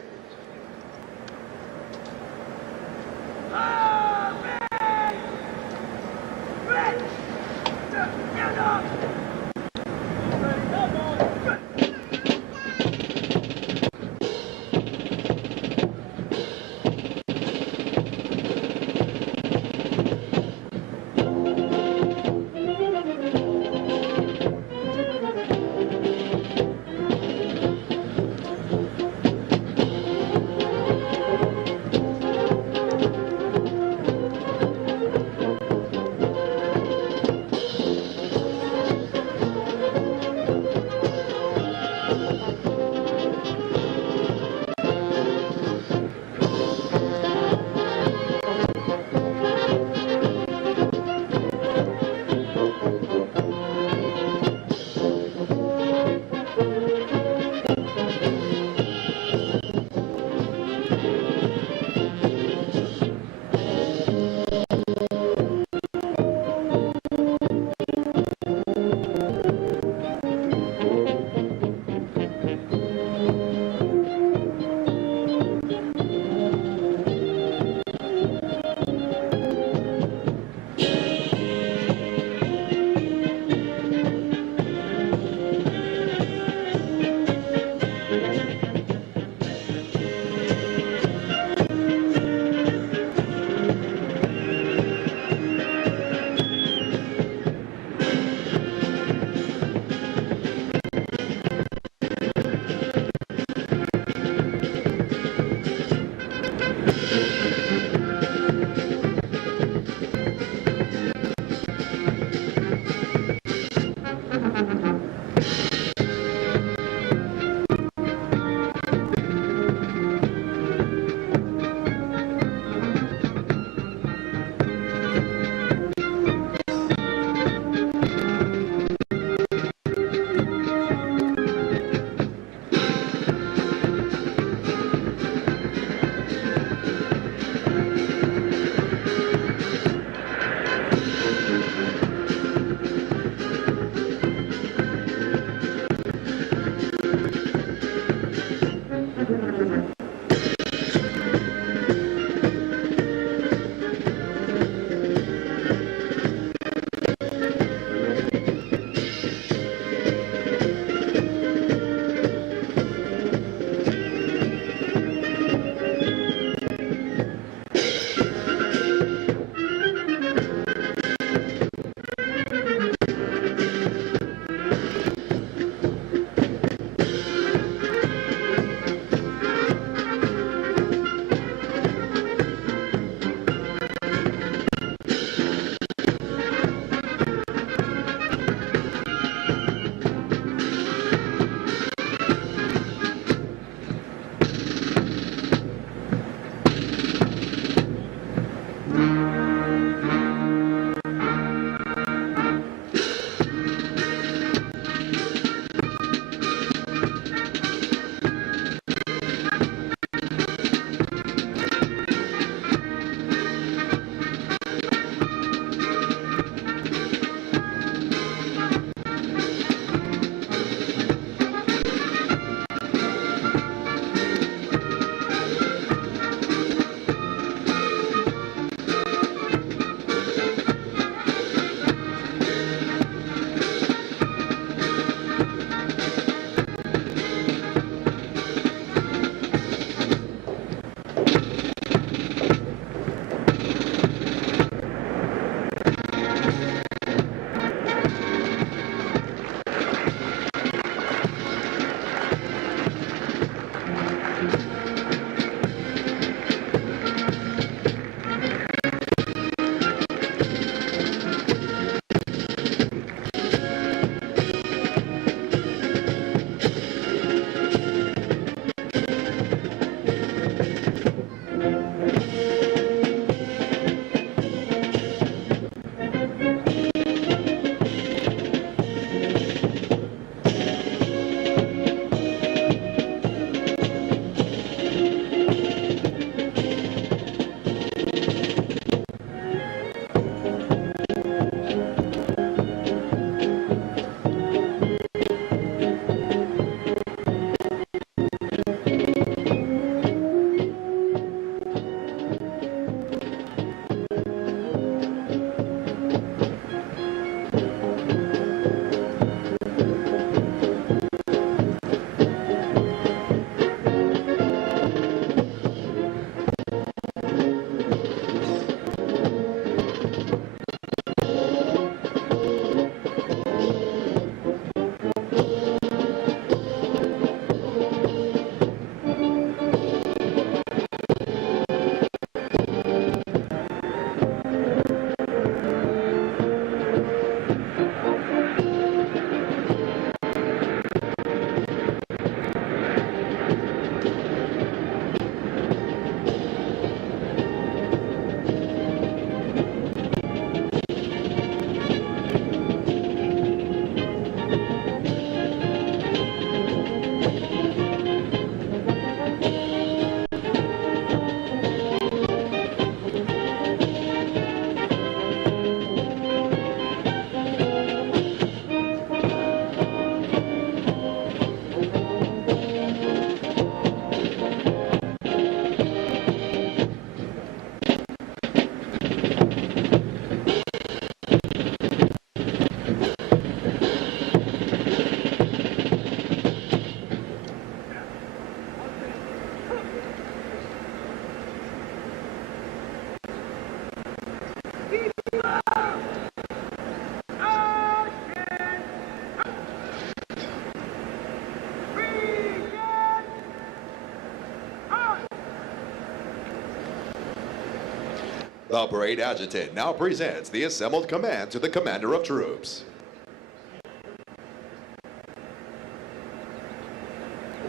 The parade adjutant now presents the assembled command to the commander of troops.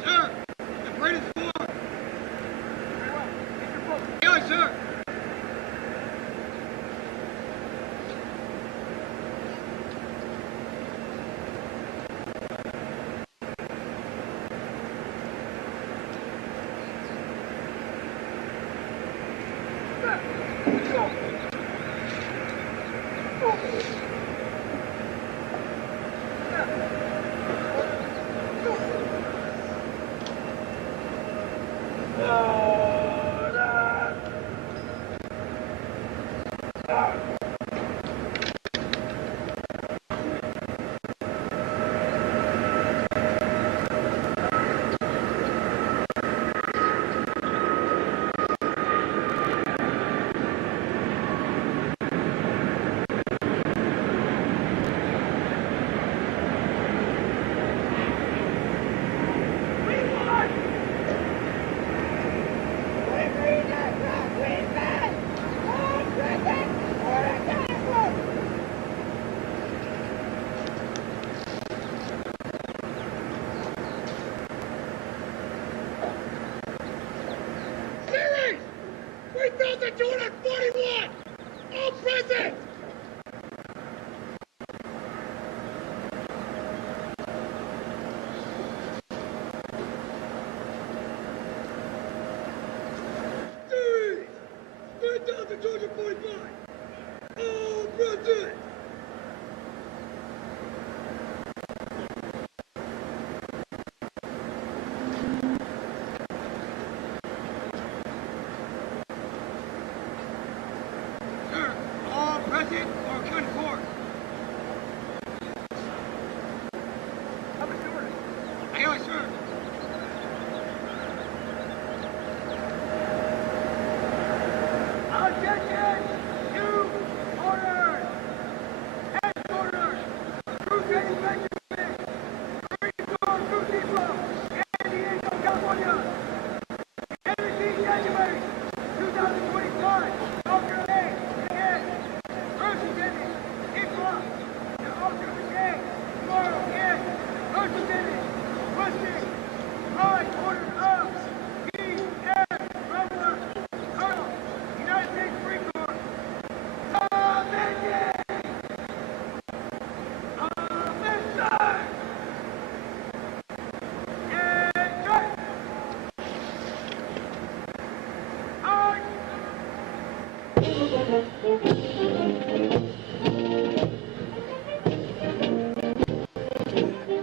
Sir, the parade is formed. Yes, sir.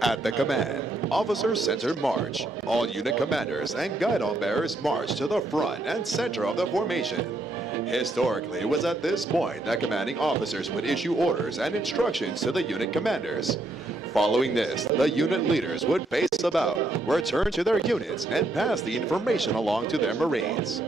At the command, officer-centered march. All unit commanders and guidon bearers march to the front and center of the formation. Historically, it was at this point that commanding officers would issue orders and instructions to the unit commanders. Following this, the unit leaders would face about, return to their units, and pass the information along to their Marines.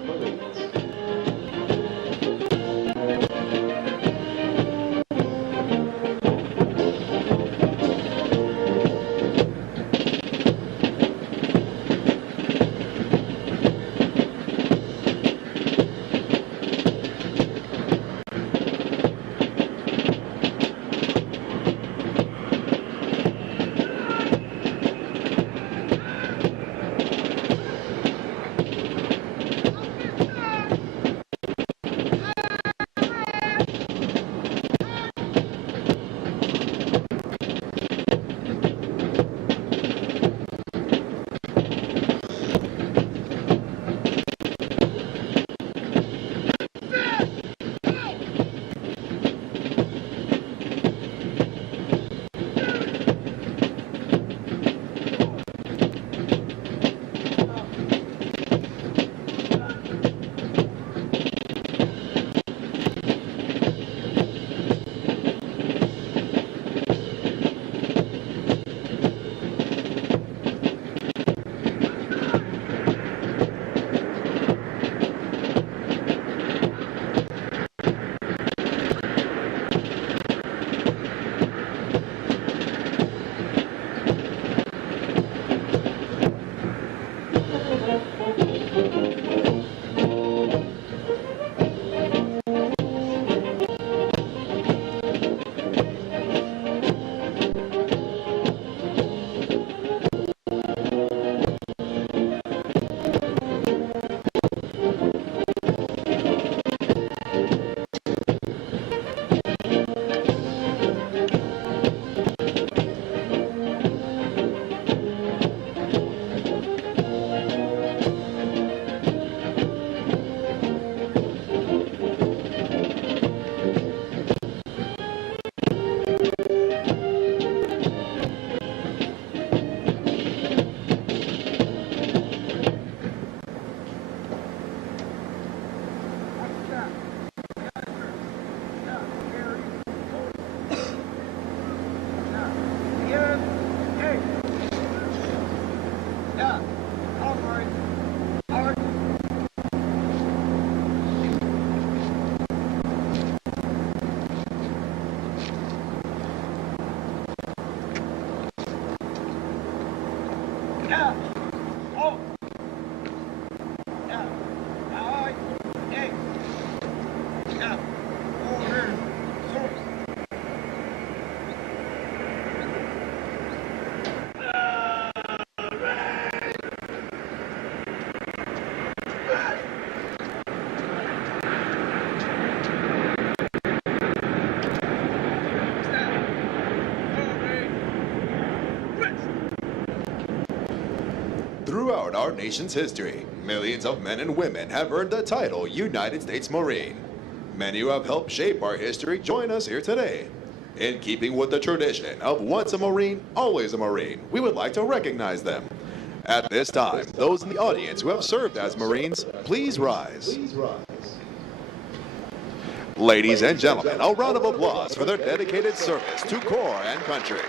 Yeah. Howard, Murray. Howard. Yeah. Oh. Yeah. All right. Hey. Yeah. Order. Source. Throughout our nation's history, millions of men and women have earned the title United States Marine. Many who have helped shape our history join us here today. In keeping with the tradition of once a Marine, always a Marine, we would like to recognize them. At this time, those in the audience who have served as Marines, please rise. Ladies and gentlemen, a round of applause for their dedicated service to Corps and country.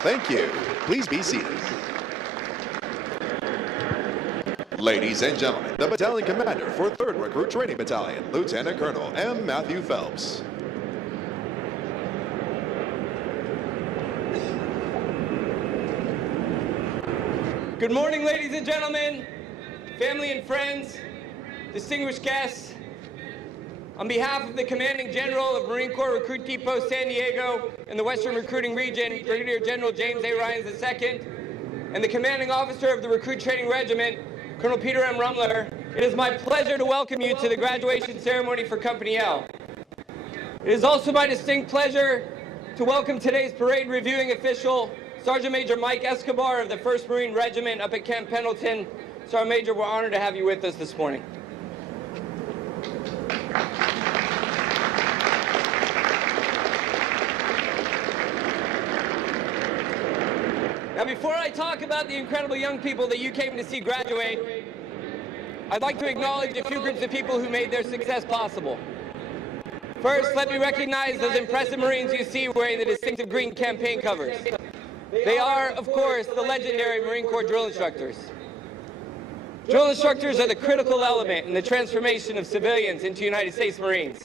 Thank you. Please be seated. Ladies and gentlemen, the battalion commander for 3rd Recruit Training Battalion, Lieutenant Colonel M. Matthew Phelps. Good morning, ladies and gentlemen, family and friends, distinguished guests. On behalf of the Commanding General of Marine Corps Recruit Depot San Diego and the Western Recruiting Region, Brigadier General James A. Ryans II, and the Commanding Officer of the Recruit Training Regiment, Colonel Peter M. Rumler, it is my pleasure to welcome you to the graduation ceremony for Company L. It is also my distinct pleasure to welcome today's parade reviewing official, Sergeant Major Mike Escobar of the 1st Marine Regiment up at Camp Pendleton. Sergeant Major, we're honored to have you with us this morning. Now, before I talk about the incredible young people that you came to see graduate, I'd like to acknowledge a few groups of people who made their success possible. First, let me recognize those impressive Marines you see wearing the distinctive green campaign covers. They are, of course, the legendary Marine Corps drill instructors. Drill instructors are the critical element in the transformation of civilians into United States Marines.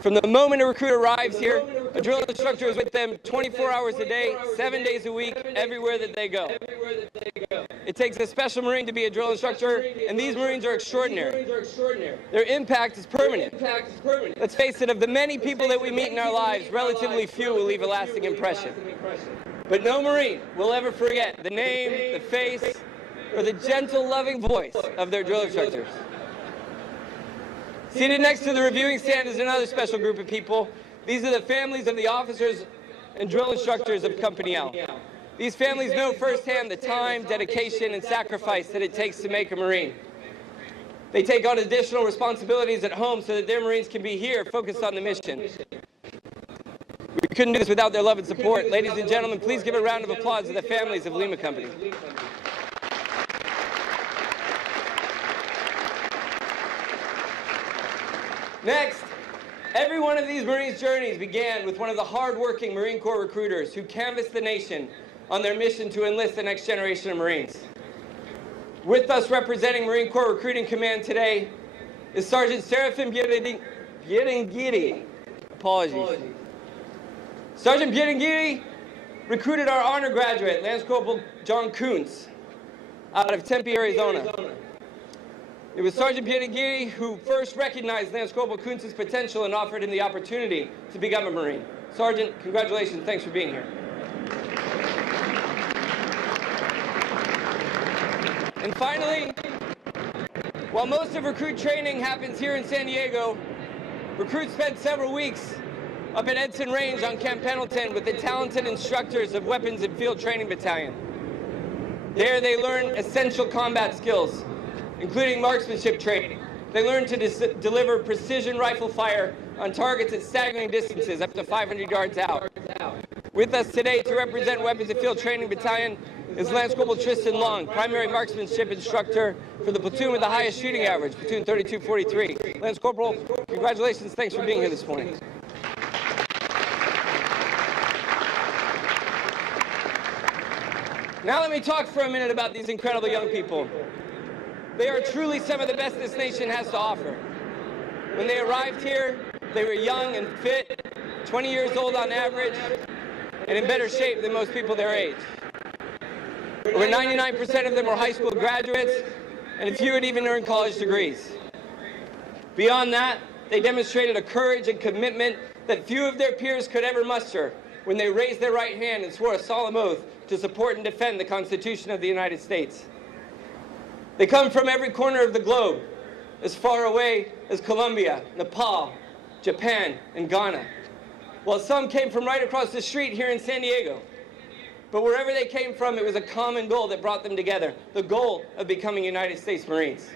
From the moment a recruit arrives here, a drill instructor is with them 24 hours a day, 7 days a week, everywhere that they go. It takes a special Marine to be a drill instructor, and these Marines are extraordinary. Their impact is permanent. Let's face it, of the many people that we meet in our lives, relatively few will leave a lasting impression. But no Marine will ever forget the name, the face, or the gentle, loving voice of their drill instructors. Seated next to the reviewing stand is another special group of people. These are the families of the officers and drill instructors of Company L. These families know firsthand the time, dedication, and sacrifice that it takes to make a Marine. They take on additional responsibilities at home so that their Marines can be here, focused on the mission. We couldn't do this without their love and support. Ladies and gentlemen, please give a round of applause to the families of Lima Company. Next, every one of these Marines' journeys began with one of the hard-working Marine Corps recruiters who canvassed the nation on their mission to enlist the next generation of Marines. With us representing Marine Corps Recruiting Command today is Sergeant Serafim Bierengiri. Apologies. Sergeant Bierengiri recruited our honor graduate, Lance Corporal John Kuntz, out of Tempe, Arizona. It was Sergeant Bierengiri who first recognized Lance Corporal Kuntz's potential and offered him the opportunity to become a Marine. Sergeant, congratulations. Thanks for being here. And finally, while most of recruit training happens here in San Diego, recruits spent several weeks up at Edson Range on Camp Pendleton with the talented instructors of Weapons and Field Training Battalion. There they learned essential combat skills, including marksmanship training. They learned to deliver precision rifle fire on targets at staggering distances, up to 500 yards out. With us today to represent Weapons and Field Training Battalion is Lance Corporal Tristan Long, primary marksmanship instructor for the platoon with the highest shooting average, platoon 3243. Lance Corporal, congratulations. Thanks for being here this morning. Now let me talk for a minute about these incredible young people. They are truly some of the best this nation has to offer. When they arrived here, they were young and fit, 20 years old on average, and in better shape than most people their age. Over 99% of them were high school graduates, and a few had even earned college degrees. Beyond that, they demonstrated a courage and commitment that few of their peers could ever muster when they raised their right hand and swore a solemn oath to support and defend the Constitution of the United States. They come from every corner of the globe, as far away as Colombia, Nepal, Japan, and Ghana, while some came from right across the street here in San Diego. But wherever they came from, it was a common goal that brought them together, the goal of becoming United States Marines.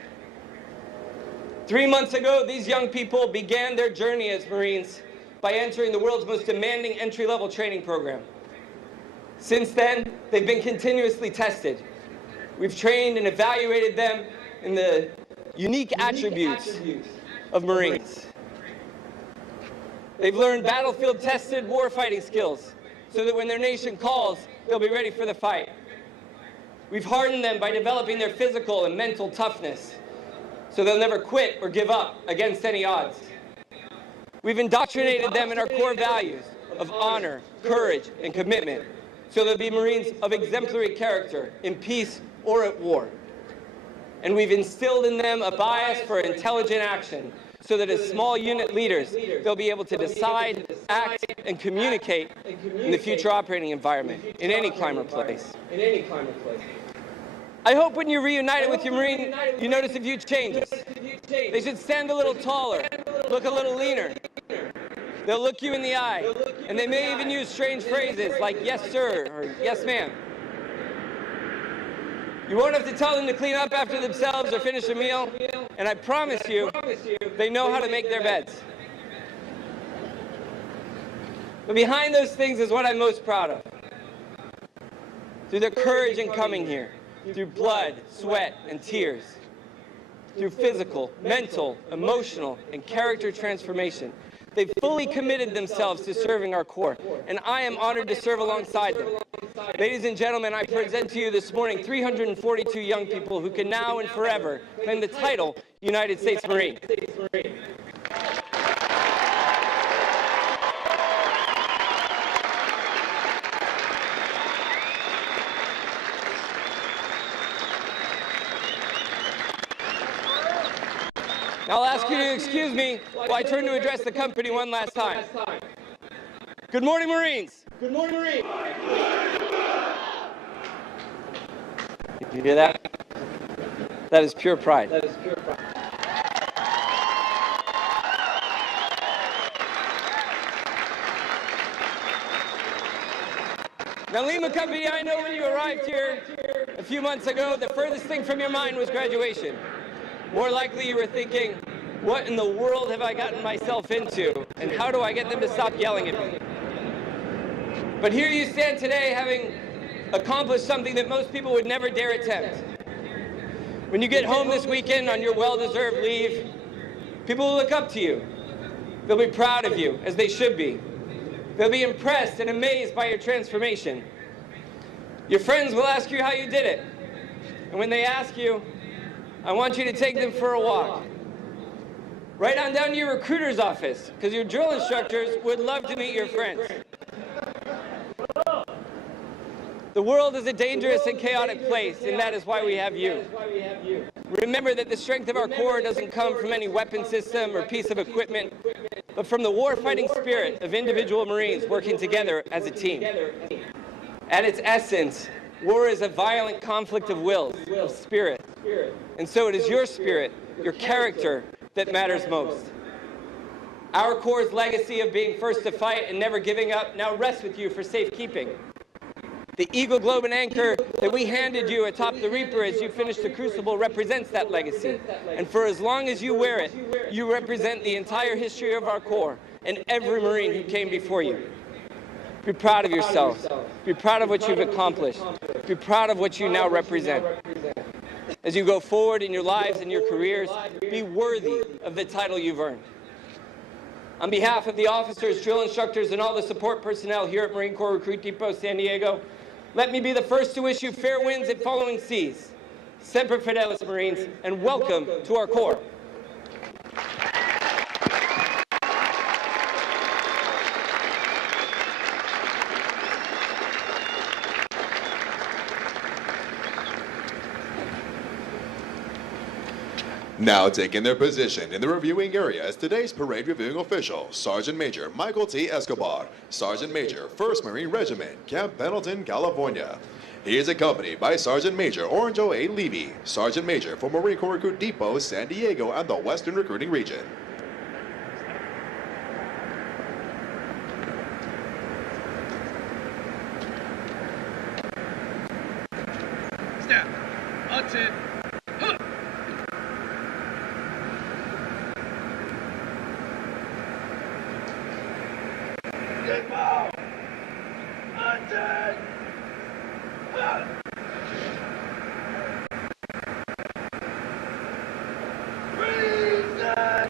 3 months ago, these young people began their journey as Marines by entering the world's most demanding entry-level training program. Since then, they've been continuously tested. We've trained and evaluated them in the unique attributes of Marines. They've learned battlefield-tested warfighting skills so that when their nation calls, they'll be ready for the fight. We've hardened them by developing their physical and mental toughness so they'll never quit or give up against any odds. We've indoctrinated them in our core values of honor, courage, and commitment, so they'll be Marines of exemplary character in peace or at war. And we've instilled in them a bias for intelligent action, so that as small unit leaders, they'll be able to decide, act, and communicate in the future operating environment, in any climate or place. I hope when you're reunited with your Marine, you notice a few changes. They should stand a little taller, look a little leaner. They'll look you in the eye, and they may even use strange phrases like yes sir or yes ma'am. You won't have to tell them to clean up after themselves or finish a meal, and I promise you, they know how to make their beds. But behind those things is what I'm most proud of. Through their courage in coming here, through blood, sweat, and tears, through physical, mental, emotional, and character transformation, they've fully committed themselves to serving our Corps, and I am honored to serve alongside them. Ladies and gentlemen, I present to you this morning 342 young people who can now and forever claim the title United States Marine. Now I'll ask you to excuse me while I turn to address the company one last time. Good morning, Marines. Good morning, Marines. Did you hear that? That is pure pride. That is pure pride. Now, Lima Company, I know when you arrived here a few months ago, the furthest thing from your mind was graduation. More likely you were thinking, what in the world have I gotten myself into, and how do I get them to stop yelling at me? But here you stand today having accomplished something that most people would never dare attempt. When you get home this weekend on your well-deserved leave, people will look up to you. They'll be proud of you, as they should be. They'll be impressed and amazed by your transformation. Your friends will ask you how you did it. And when they ask you, I want you to take them for a walk. Right on down to your recruiter's office, because your drill instructors would love to meet your friends. The world is a dangerous and chaotic place, and that is why we have you. Remember that the strength of our Corps doesn't come from any weapon system or piece of equipment, but from the war-fighting spirit of individual Marines working together as a team. At its essence, war is a violent conflict of wills, of spirit. And so it is your spirit, your character, that matters most. Our Corps' legacy of being first to fight and never giving up now rests with you for safekeeping. The Eagle Globe and Anchor that we handed you atop the Reaper as you finished the Crucible represents that legacy. And for as long as you wear it, you represent the entire history of our Corps and every Marine who came before you. Be proud of yourselves. Be proud of what you've accomplished. Be proud of what you now represent. As you go forward in your lives and your careers, be worthy of the title you've earned. On behalf of the officers, drill instructors, and all the support personnel here at Marine Corps Recruit Depot San Diego, let me be the first to wish you fair winds at following seas. Semper Fidelis, Marines, and welcome to our Corps. Now taking their position in the reviewing area is today's parade reviewing official, Sergeant Major Michael T. Escobar, Sergeant Major, 1st Marine Regiment, Camp Pendleton, California. He is accompanied by Sergeant Major Oranjo A. Levy, Sergeant Major for Marine Corps Recruit Depot, San Diego, and the Western Recruiting Region. Step. That's it. Huh. Depot. That's it. Huh. Reason.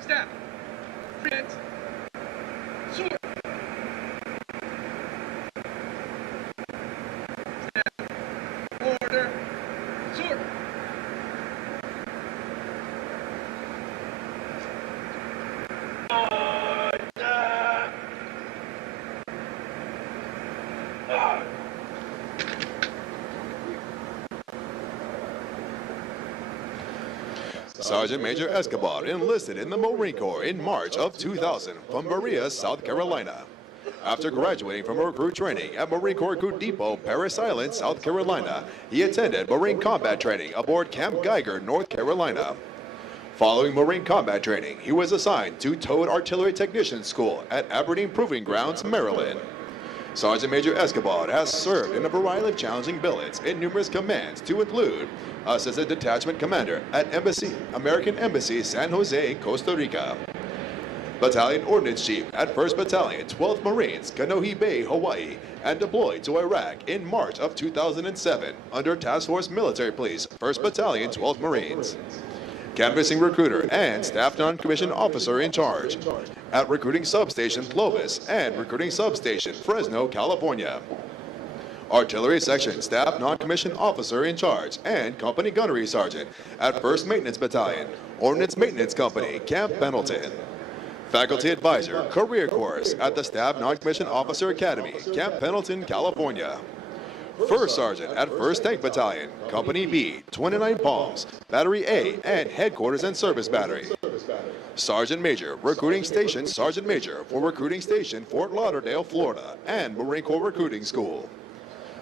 Step. Friends. Sword. Step. Order. Sword. Sergeant Major Escobar enlisted in the Marine Corps in March of 2000 from Berea, South Carolina. After graduating from recruit training at Marine Corps Recruit Depot, Parris Island, South Carolina, he attended Marine combat training aboard Camp Geiger, North Carolina. Following Marine combat training, he was assigned to Towed Artillery Technician School at Aberdeen Proving Grounds, Maryland. Sergeant Major Escobar has served in a variety of challenging billets in numerous commands to include Assistant Detachment Commander at American Embassy, San Jose, Costa Rica. Battalion Ordnance Chief at 1st Battalion, 12th Marines, Kanohi Bay, Hawaii, and deployed to Iraq in March of 2007 under Task Force Military Police, 1st Battalion, 12th Marines. Canvassing Recruiter and Staff Non-Commissioned Officer in charge at Recruiting Substation Clovis and Recruiting Substation Fresno, California. Artillery Section Staff Non-Commissioned Officer in charge and Company Gunnery Sergeant at 1st Maintenance Battalion, Ordnance Maintenance Company, Camp Pendleton. Faculty Advisor, Career Course at the Staff Non-Commissioned Officer Academy, Camp Pendleton, California. First Sergeant at 1st Tank Battalion, Company B, 29 Palms, Battery A, and Headquarters and Service Battery. Sergeant Major, Recruiting Station Sergeant Major for Recruiting Station Fort Lauderdale, Florida, and Marine Corps Recruiting School.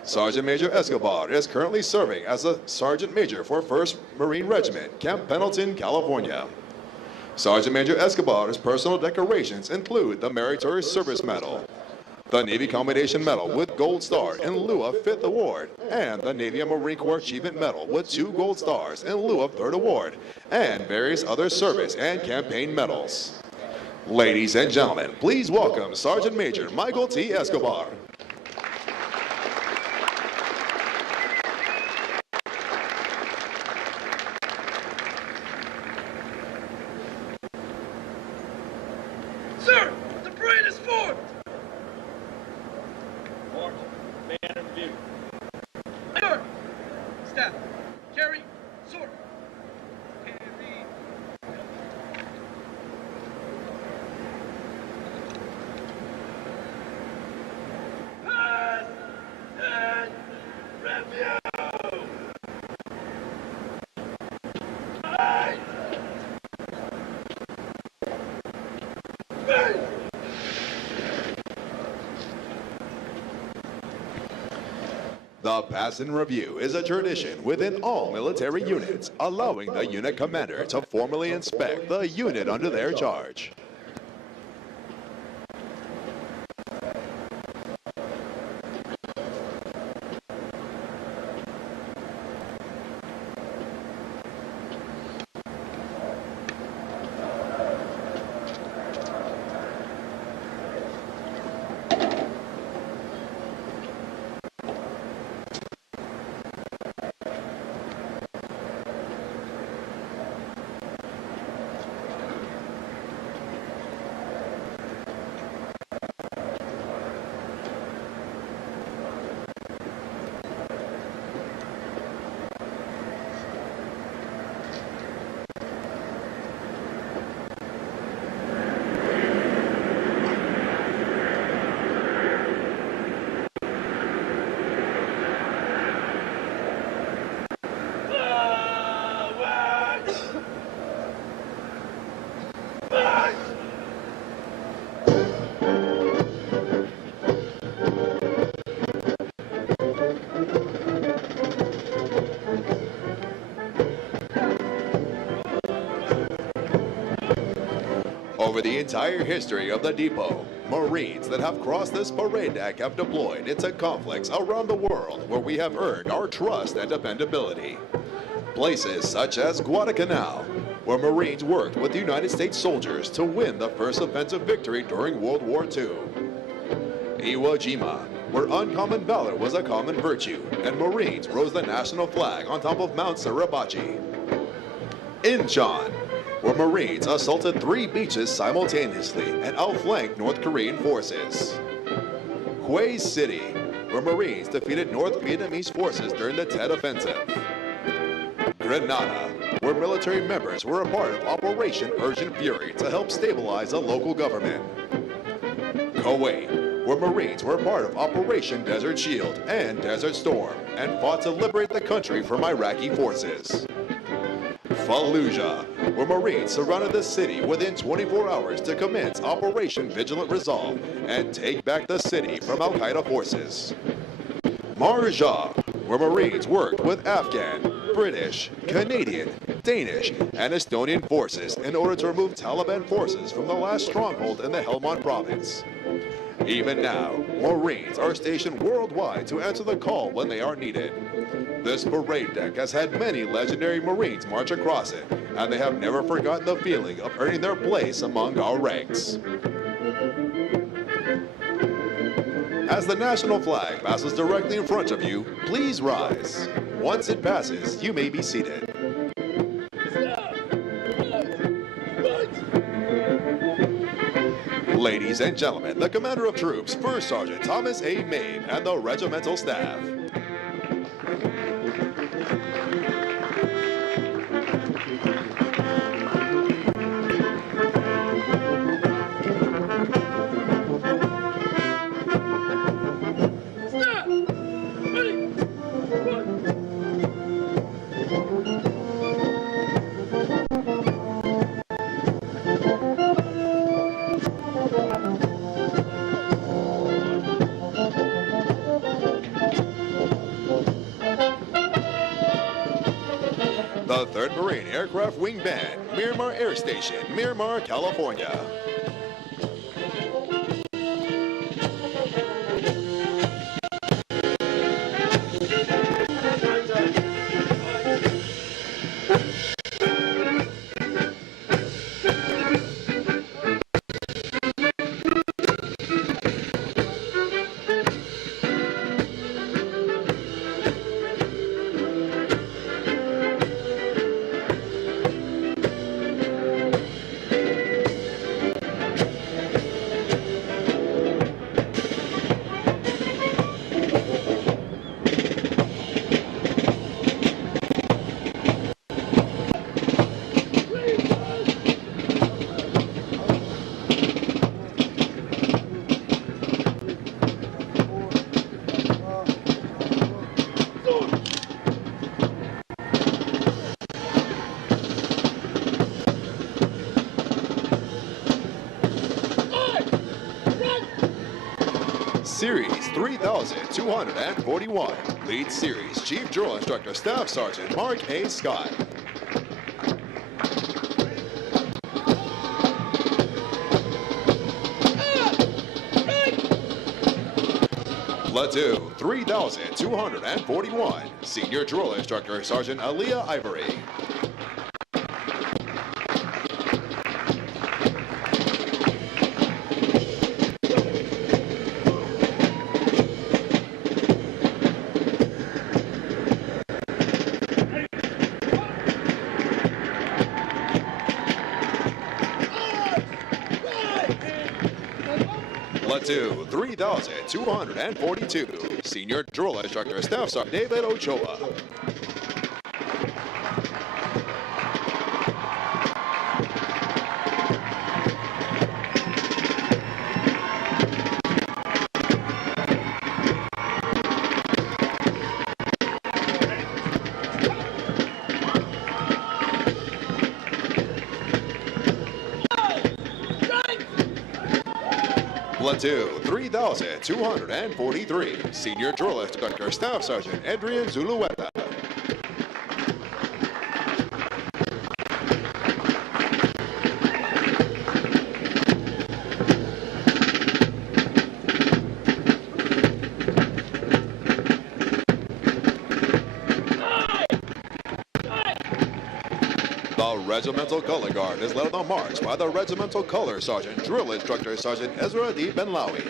Sergeant Major Escobar is currently serving as a Sergeant Major for 1st Marine Regiment, Camp Pendleton, California. Sergeant Major Escobar's personal decorations include the Meritorious Service Medal, the Navy Commendation Medal with Gold Star in lieu of 5th Award, and the Navy and Marine Corps Achievement Medal with 2 Gold Stars in lieu of 3rd Award, and various other service and campaign medals. Ladies and gentlemen, please welcome Sergeant Major Michael T. Escobar. Sir, the parade is formed. March, man in view. Sir, step, carry, sword. Carry. Pass and review. Aye. The pass and review is a tradition within all military units, allowing the unit commander to formally inspect the unit under their charge. Over the entire history of the depot, Marines that have crossed this parade deck have deployed into conflicts around the world where we have earned our trust and dependability. Places such as Guadalcanal, where Marines worked with United States soldiers to win the first offensive victory during World War II. Iwo Jima, where uncommon valor was a common virtue, and Marines rose the national flag on top of Mount Suribachi. Incheon, where Marines assaulted 3 beaches simultaneously and outflanked North Korean forces. Hue City, where Marines defeated North Vietnamese forces during the Tet Offensive. Grenada, where military members were a part of Operation Urgent Fury to help stabilize a local government. Kuwait, where Marines were part of Operation Desert Shield and Desert Storm and fought to liberate the country from Iraqi forces. Fallujah, where Marines surrounded the city within 24 hours to commence Operation Vigilant Resolve and take back the city from Al-Qaeda forces. Marja, where Marines worked with Afghan, British, Canadian, Danish, and Estonian forces in order to remove Taliban forces from the last stronghold in the Helmand province. Even now, Marines are stationed worldwide to answer the call when they are needed. This parade deck has had many legendary Marines march across it, and they have never forgotten the feeling of earning their place among our ranks. As the national flag passes directly in front of you, please rise. Once it passes, you may be seated. Ladies and gentlemen, the Commander of Troops, First Sergeant Thomas A. Mabe, and the regimental staff. The 3rd Marine Aircraft Wing Band, Miramar Air Station, Miramar, California. Series 3241, Lead Series Chief Drill Instructor Staff Sergeant Mark A. Scott. Platoon 3241, Senior Drill Instructor Sergeant Aaliyah Ivory. Platoon 3242, Senior Drill Instructor Staff Sergeant David Ochoa. Platoon 3243, Senior Drill Instructor Staff Sergeant Adrian Zulueta. The Regimental Color Guard is led on the march by the Regimental Color Sergeant, Drill Instructor Sergeant Ezra D. Benlawi.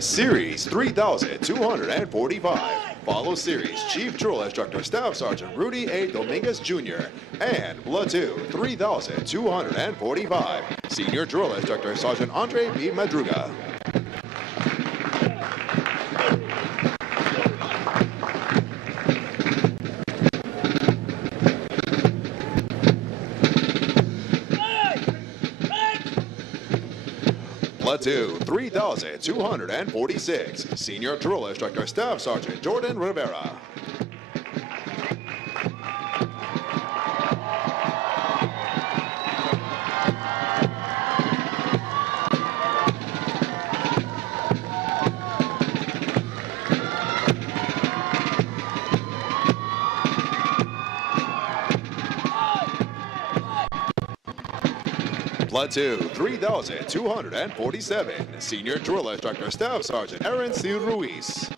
Series 3245 follows Series Chief Drill Instructor Staff Sergeant Rudy A. Dominguez Jr. and Platoon 3245 Senior Drill Instructor Sergeant Andre B. Madruga. Platoon 3246, Senior Drill Instructor Staff Sergeant Jordan Rivera. Platoon 3247, Senior Drill Instructor Staff Sergeant Aaron C. Ruiz.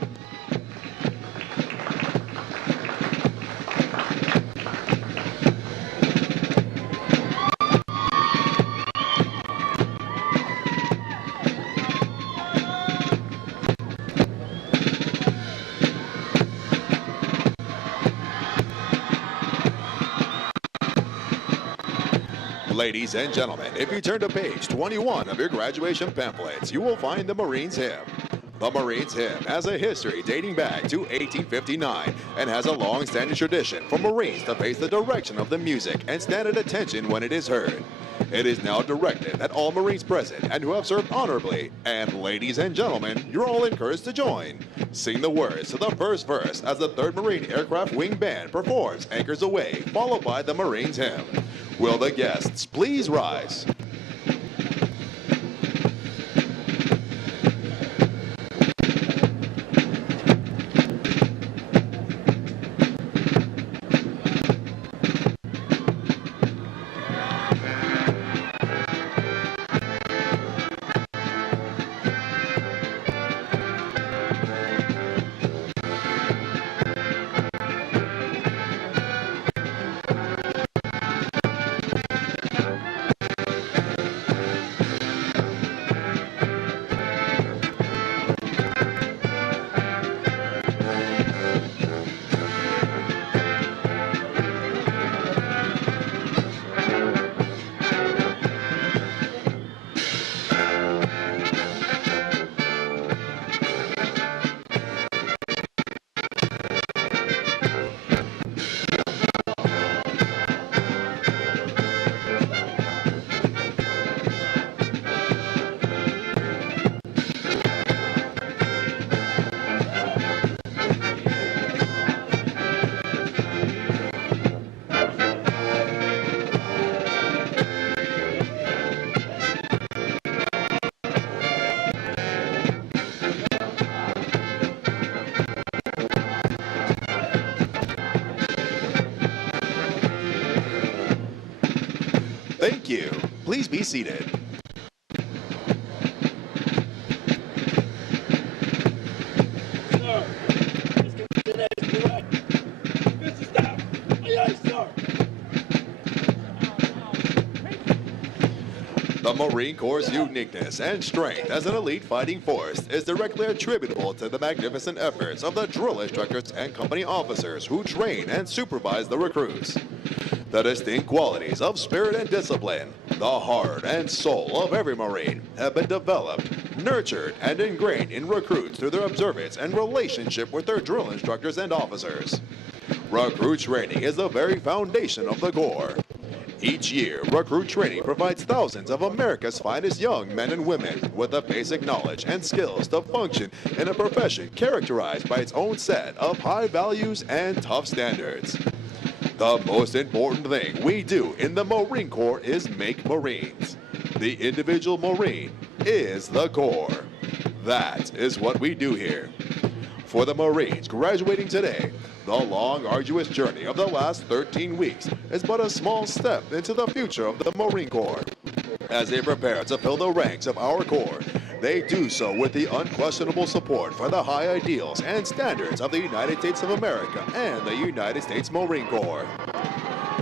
Ladies and gentlemen, if you turn to page 21 of your graduation pamphlets, you will find the Marines Hymn. The Marines Hymn has a history dating back to 1859 and has a long-standing tradition for Marines to face the direction of the music and stand at attention when it is heard. It is now directed at all Marines present and who have served honorably, and ladies and gentlemen, you're all encouraged to join. Sing the words to the first verse as the 3rd Marine Aircraft Wing Band performs Anchors Away, followed by the Marines Hymn. Will the guests please rise? Thank you. Please be seated. Sir, let's get the names correct. Mr. Staff, aye, aye, sir. The Marine Corps' uniqueness and strength as an elite fighting force is directly attributable to the magnificent efforts of the drill instructors and company officers who train and supervise the recruits. The distinct qualities of spirit and discipline, the heart and soul of every Marine, have been developed, nurtured, and ingrained in recruits through their observance and relationship with their drill instructors and officers. Recruit training is the very foundation of the Corps. Each year, recruit training provides thousands of America's finest young men and women with the basic knowledge and skills to function in a profession characterized by its own set of high values and tough standards. The most important thing we do in the Marine Corps is make Marines. The individual Marine is the Corps. That is what we do here. For the Marines graduating today, the long, arduous journey of the last 13 weeks is but a small step into the future of the Marine Corps. As they prepare to fill the ranks of our Corps, They do so with the unquestionable support for the high ideals and standards of the United States of America and the United States Marine Corps.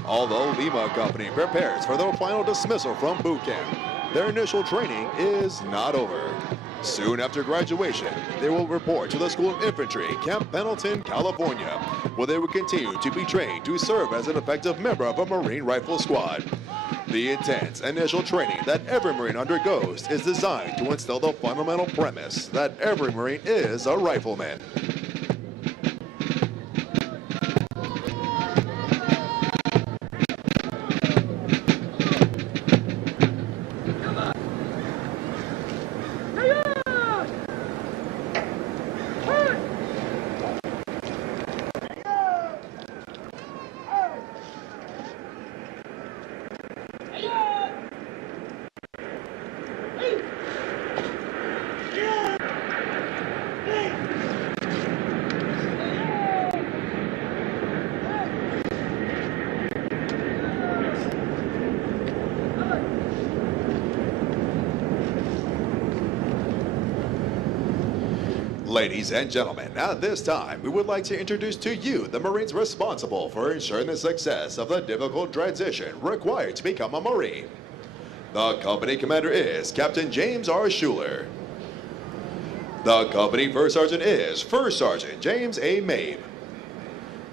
Although Lima Company prepares for their final dismissal from boot camp, their initial training is not over. Soon after graduation, they will report to the School of Infantry, Camp Pendleton, California, where they will continue to be trained to serve as an effective member of a Marine Rifle Squad. The intense initial training that every Marine undergoes is designed to instill the fundamental premise that every Marine is a rifleman. Ladies and gentlemen, at this time, we would like to introduce to you the Marines responsible for ensuring the success of the difficult transition required to become a Marine. The company commander is Captain James R. Schuler. The company first sergeant is First Sergeant James A. Mabe.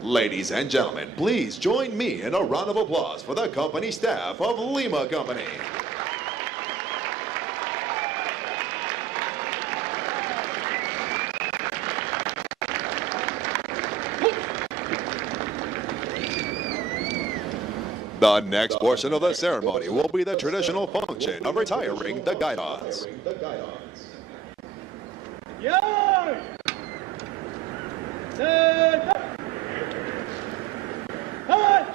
Ladies and gentlemen, please join me in a round of applause for the company staff of Lima Company. The next portion of the ceremony will be the traditional function of retiring the guidons. Yay! Stand up! Hut!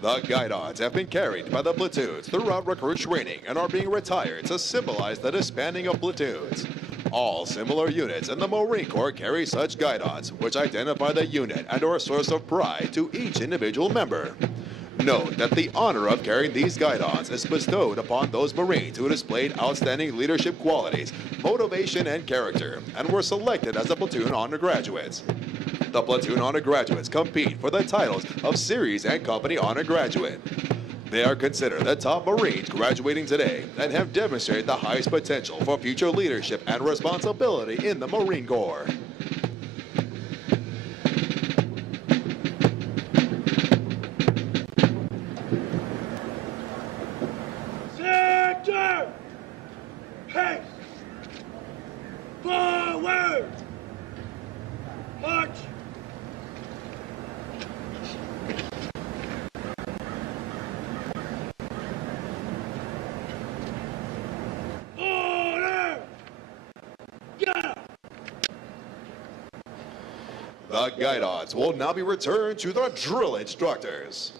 The guidons have been carried by the platoons throughout recruit training and are being retired to symbolize the disbanding of platoons. All similar units in the Marine Corps carry such guidons, which identify the unit and are a source of pride to each individual member. Note that the honor of carrying these guidons is bestowed upon those Marines who displayed outstanding leadership qualities, motivation, and character, and were selected as the platoon honor graduates. The platoon honor graduates compete for the titles of Series and Company Honor Graduate. They are considered the top Marines graduating today and have demonstrated the highest potential for future leadership and responsibility in the Marine Corps. Center! Pace! Forward! March! Order! Yeah! The guidons will now be returned to the drill instructors.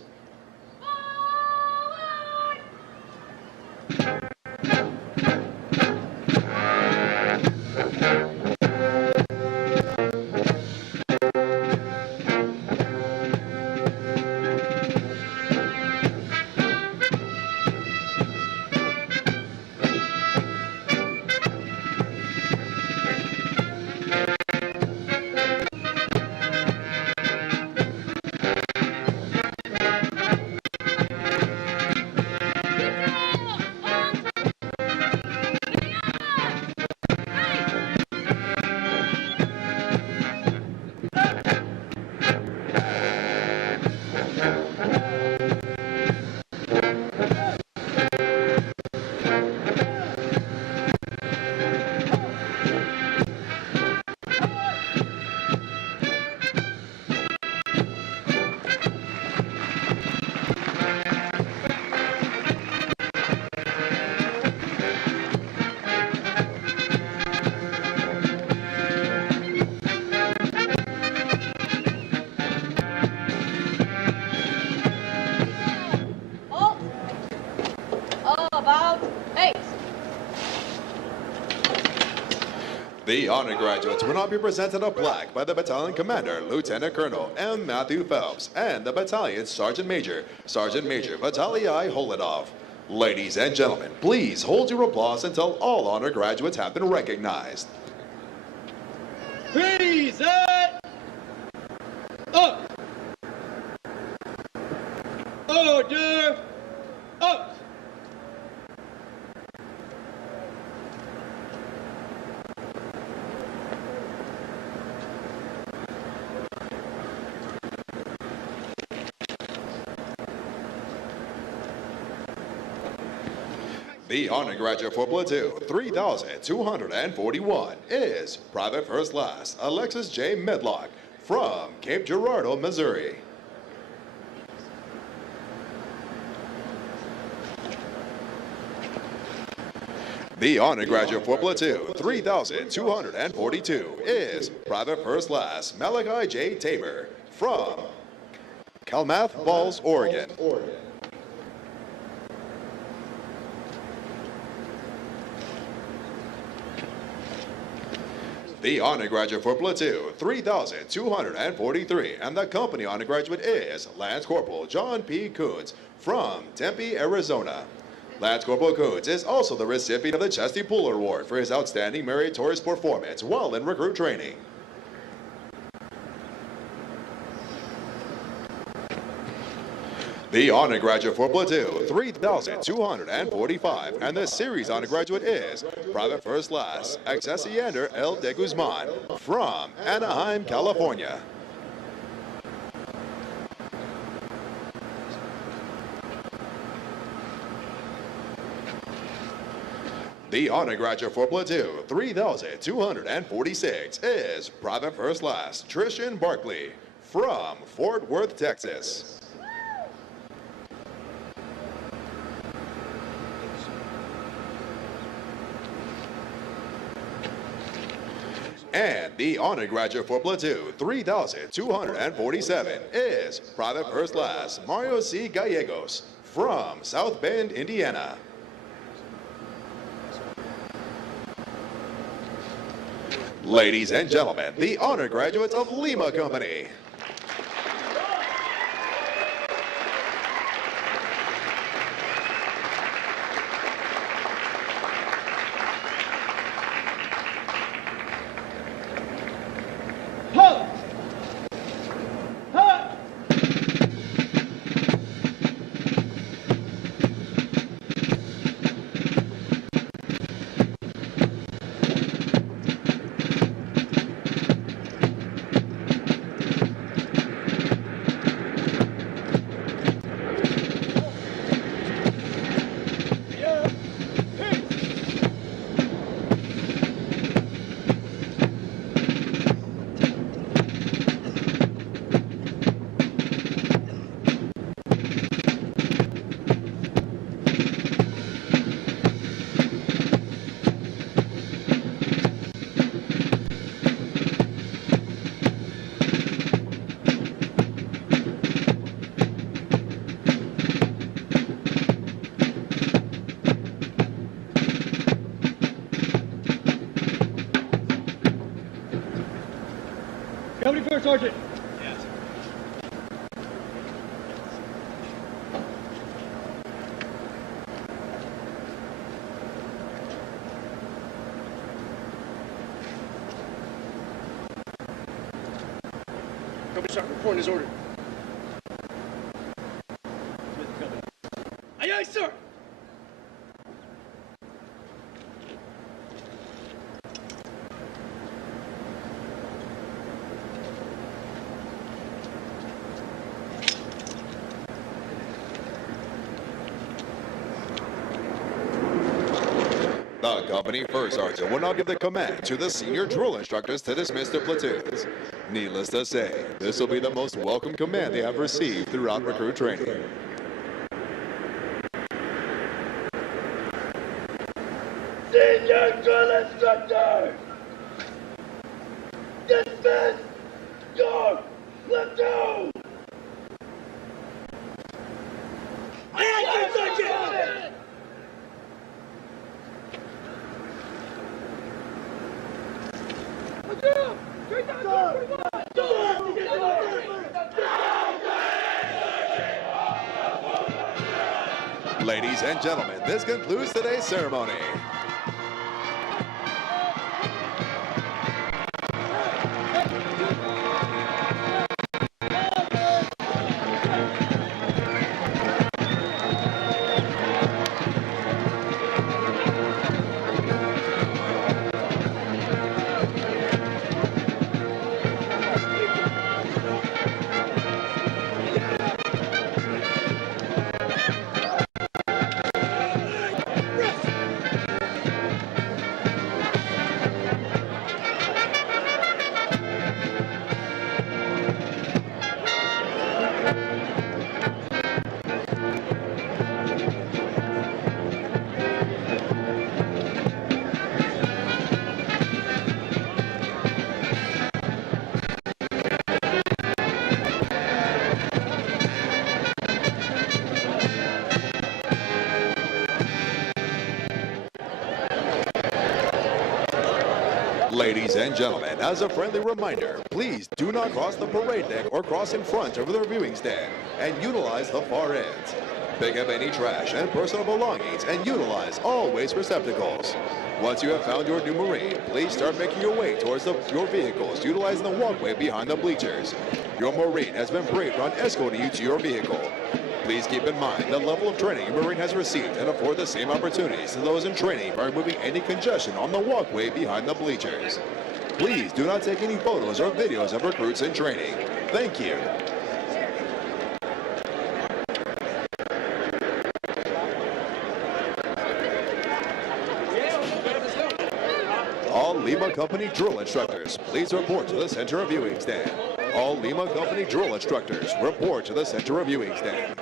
The honor graduates will now be presented a plaque by the battalion commander, Lieutenant Colonel M. Matthew Phelps, and the battalion's Sergeant Major, Sergeant Major Vitaly I. Holodoff. Ladies and gentlemen, please hold your applause until all honor graduates have been recognized. Present! Up! Order! Up! The honor graduate for platoon 3,241 is Private First Class Alexis J. Medlock from Cape Girardeau, Missouri. The honor graduate for platoon 3,242 is Private First Class Malachi J. Tabor from Klamath Falls, Oregon. The honor graduate for platoon 3,243 and the company honor graduate is Lance Corporal John P. Coons from Tempe, Arizona. Lance Corporal Coons is also the recipient of the Chesty Puller Award for his outstanding meritorious performance while in recruit training. The honor graduate for platoon 3,245 and the series honor graduate is Private First Class Accesiander L. de Guzman from Anaheim, California. The honor graduate for platoon 3,246 is Private First Class Trishan Barkley from Fort Worth, Texas. And the honor graduate for platoon 3,247 is Private First Class Mario C. Gallegos from South Bend, Indiana. Ladies and gentlemen, the honor graduates of Lima Company. Company First Sergeant. Yes. Company Sergeant, report is ordered. Aye, aye, sir. The company first sergeant will now give the command to the senior drill instructors to dismiss their platoons. Needless to say, this will be the most welcome command they have received throughout recruit training. Senior drill instructor, dismiss your platoon. Aye, aye, Sergeant. Ladies and gentlemen, this concludes today's ceremony. Ladies and gentlemen, as a friendly reminder, please do not cross the parade deck or cross in front of the reviewing stand and utilize the far ends. Pick up any trash and personal belongings and utilize all waste receptacles. Once you have found your new Marine, please start making your way towards your vehicles, utilizing the walkway behind the bleachers. Your Marine has been briefed on escorting you to your vehicle. Please keep in mind the level of training your Marine has received and afford the same opportunities to those in training by removing any congestion on the walkway behind the bleachers. Please do not take any photos or videos of recruits in training. Thank you. All Lima Company drill instructors, please report to the center reviewing stand. All Lima Company drill instructors, report to the center reviewing stand.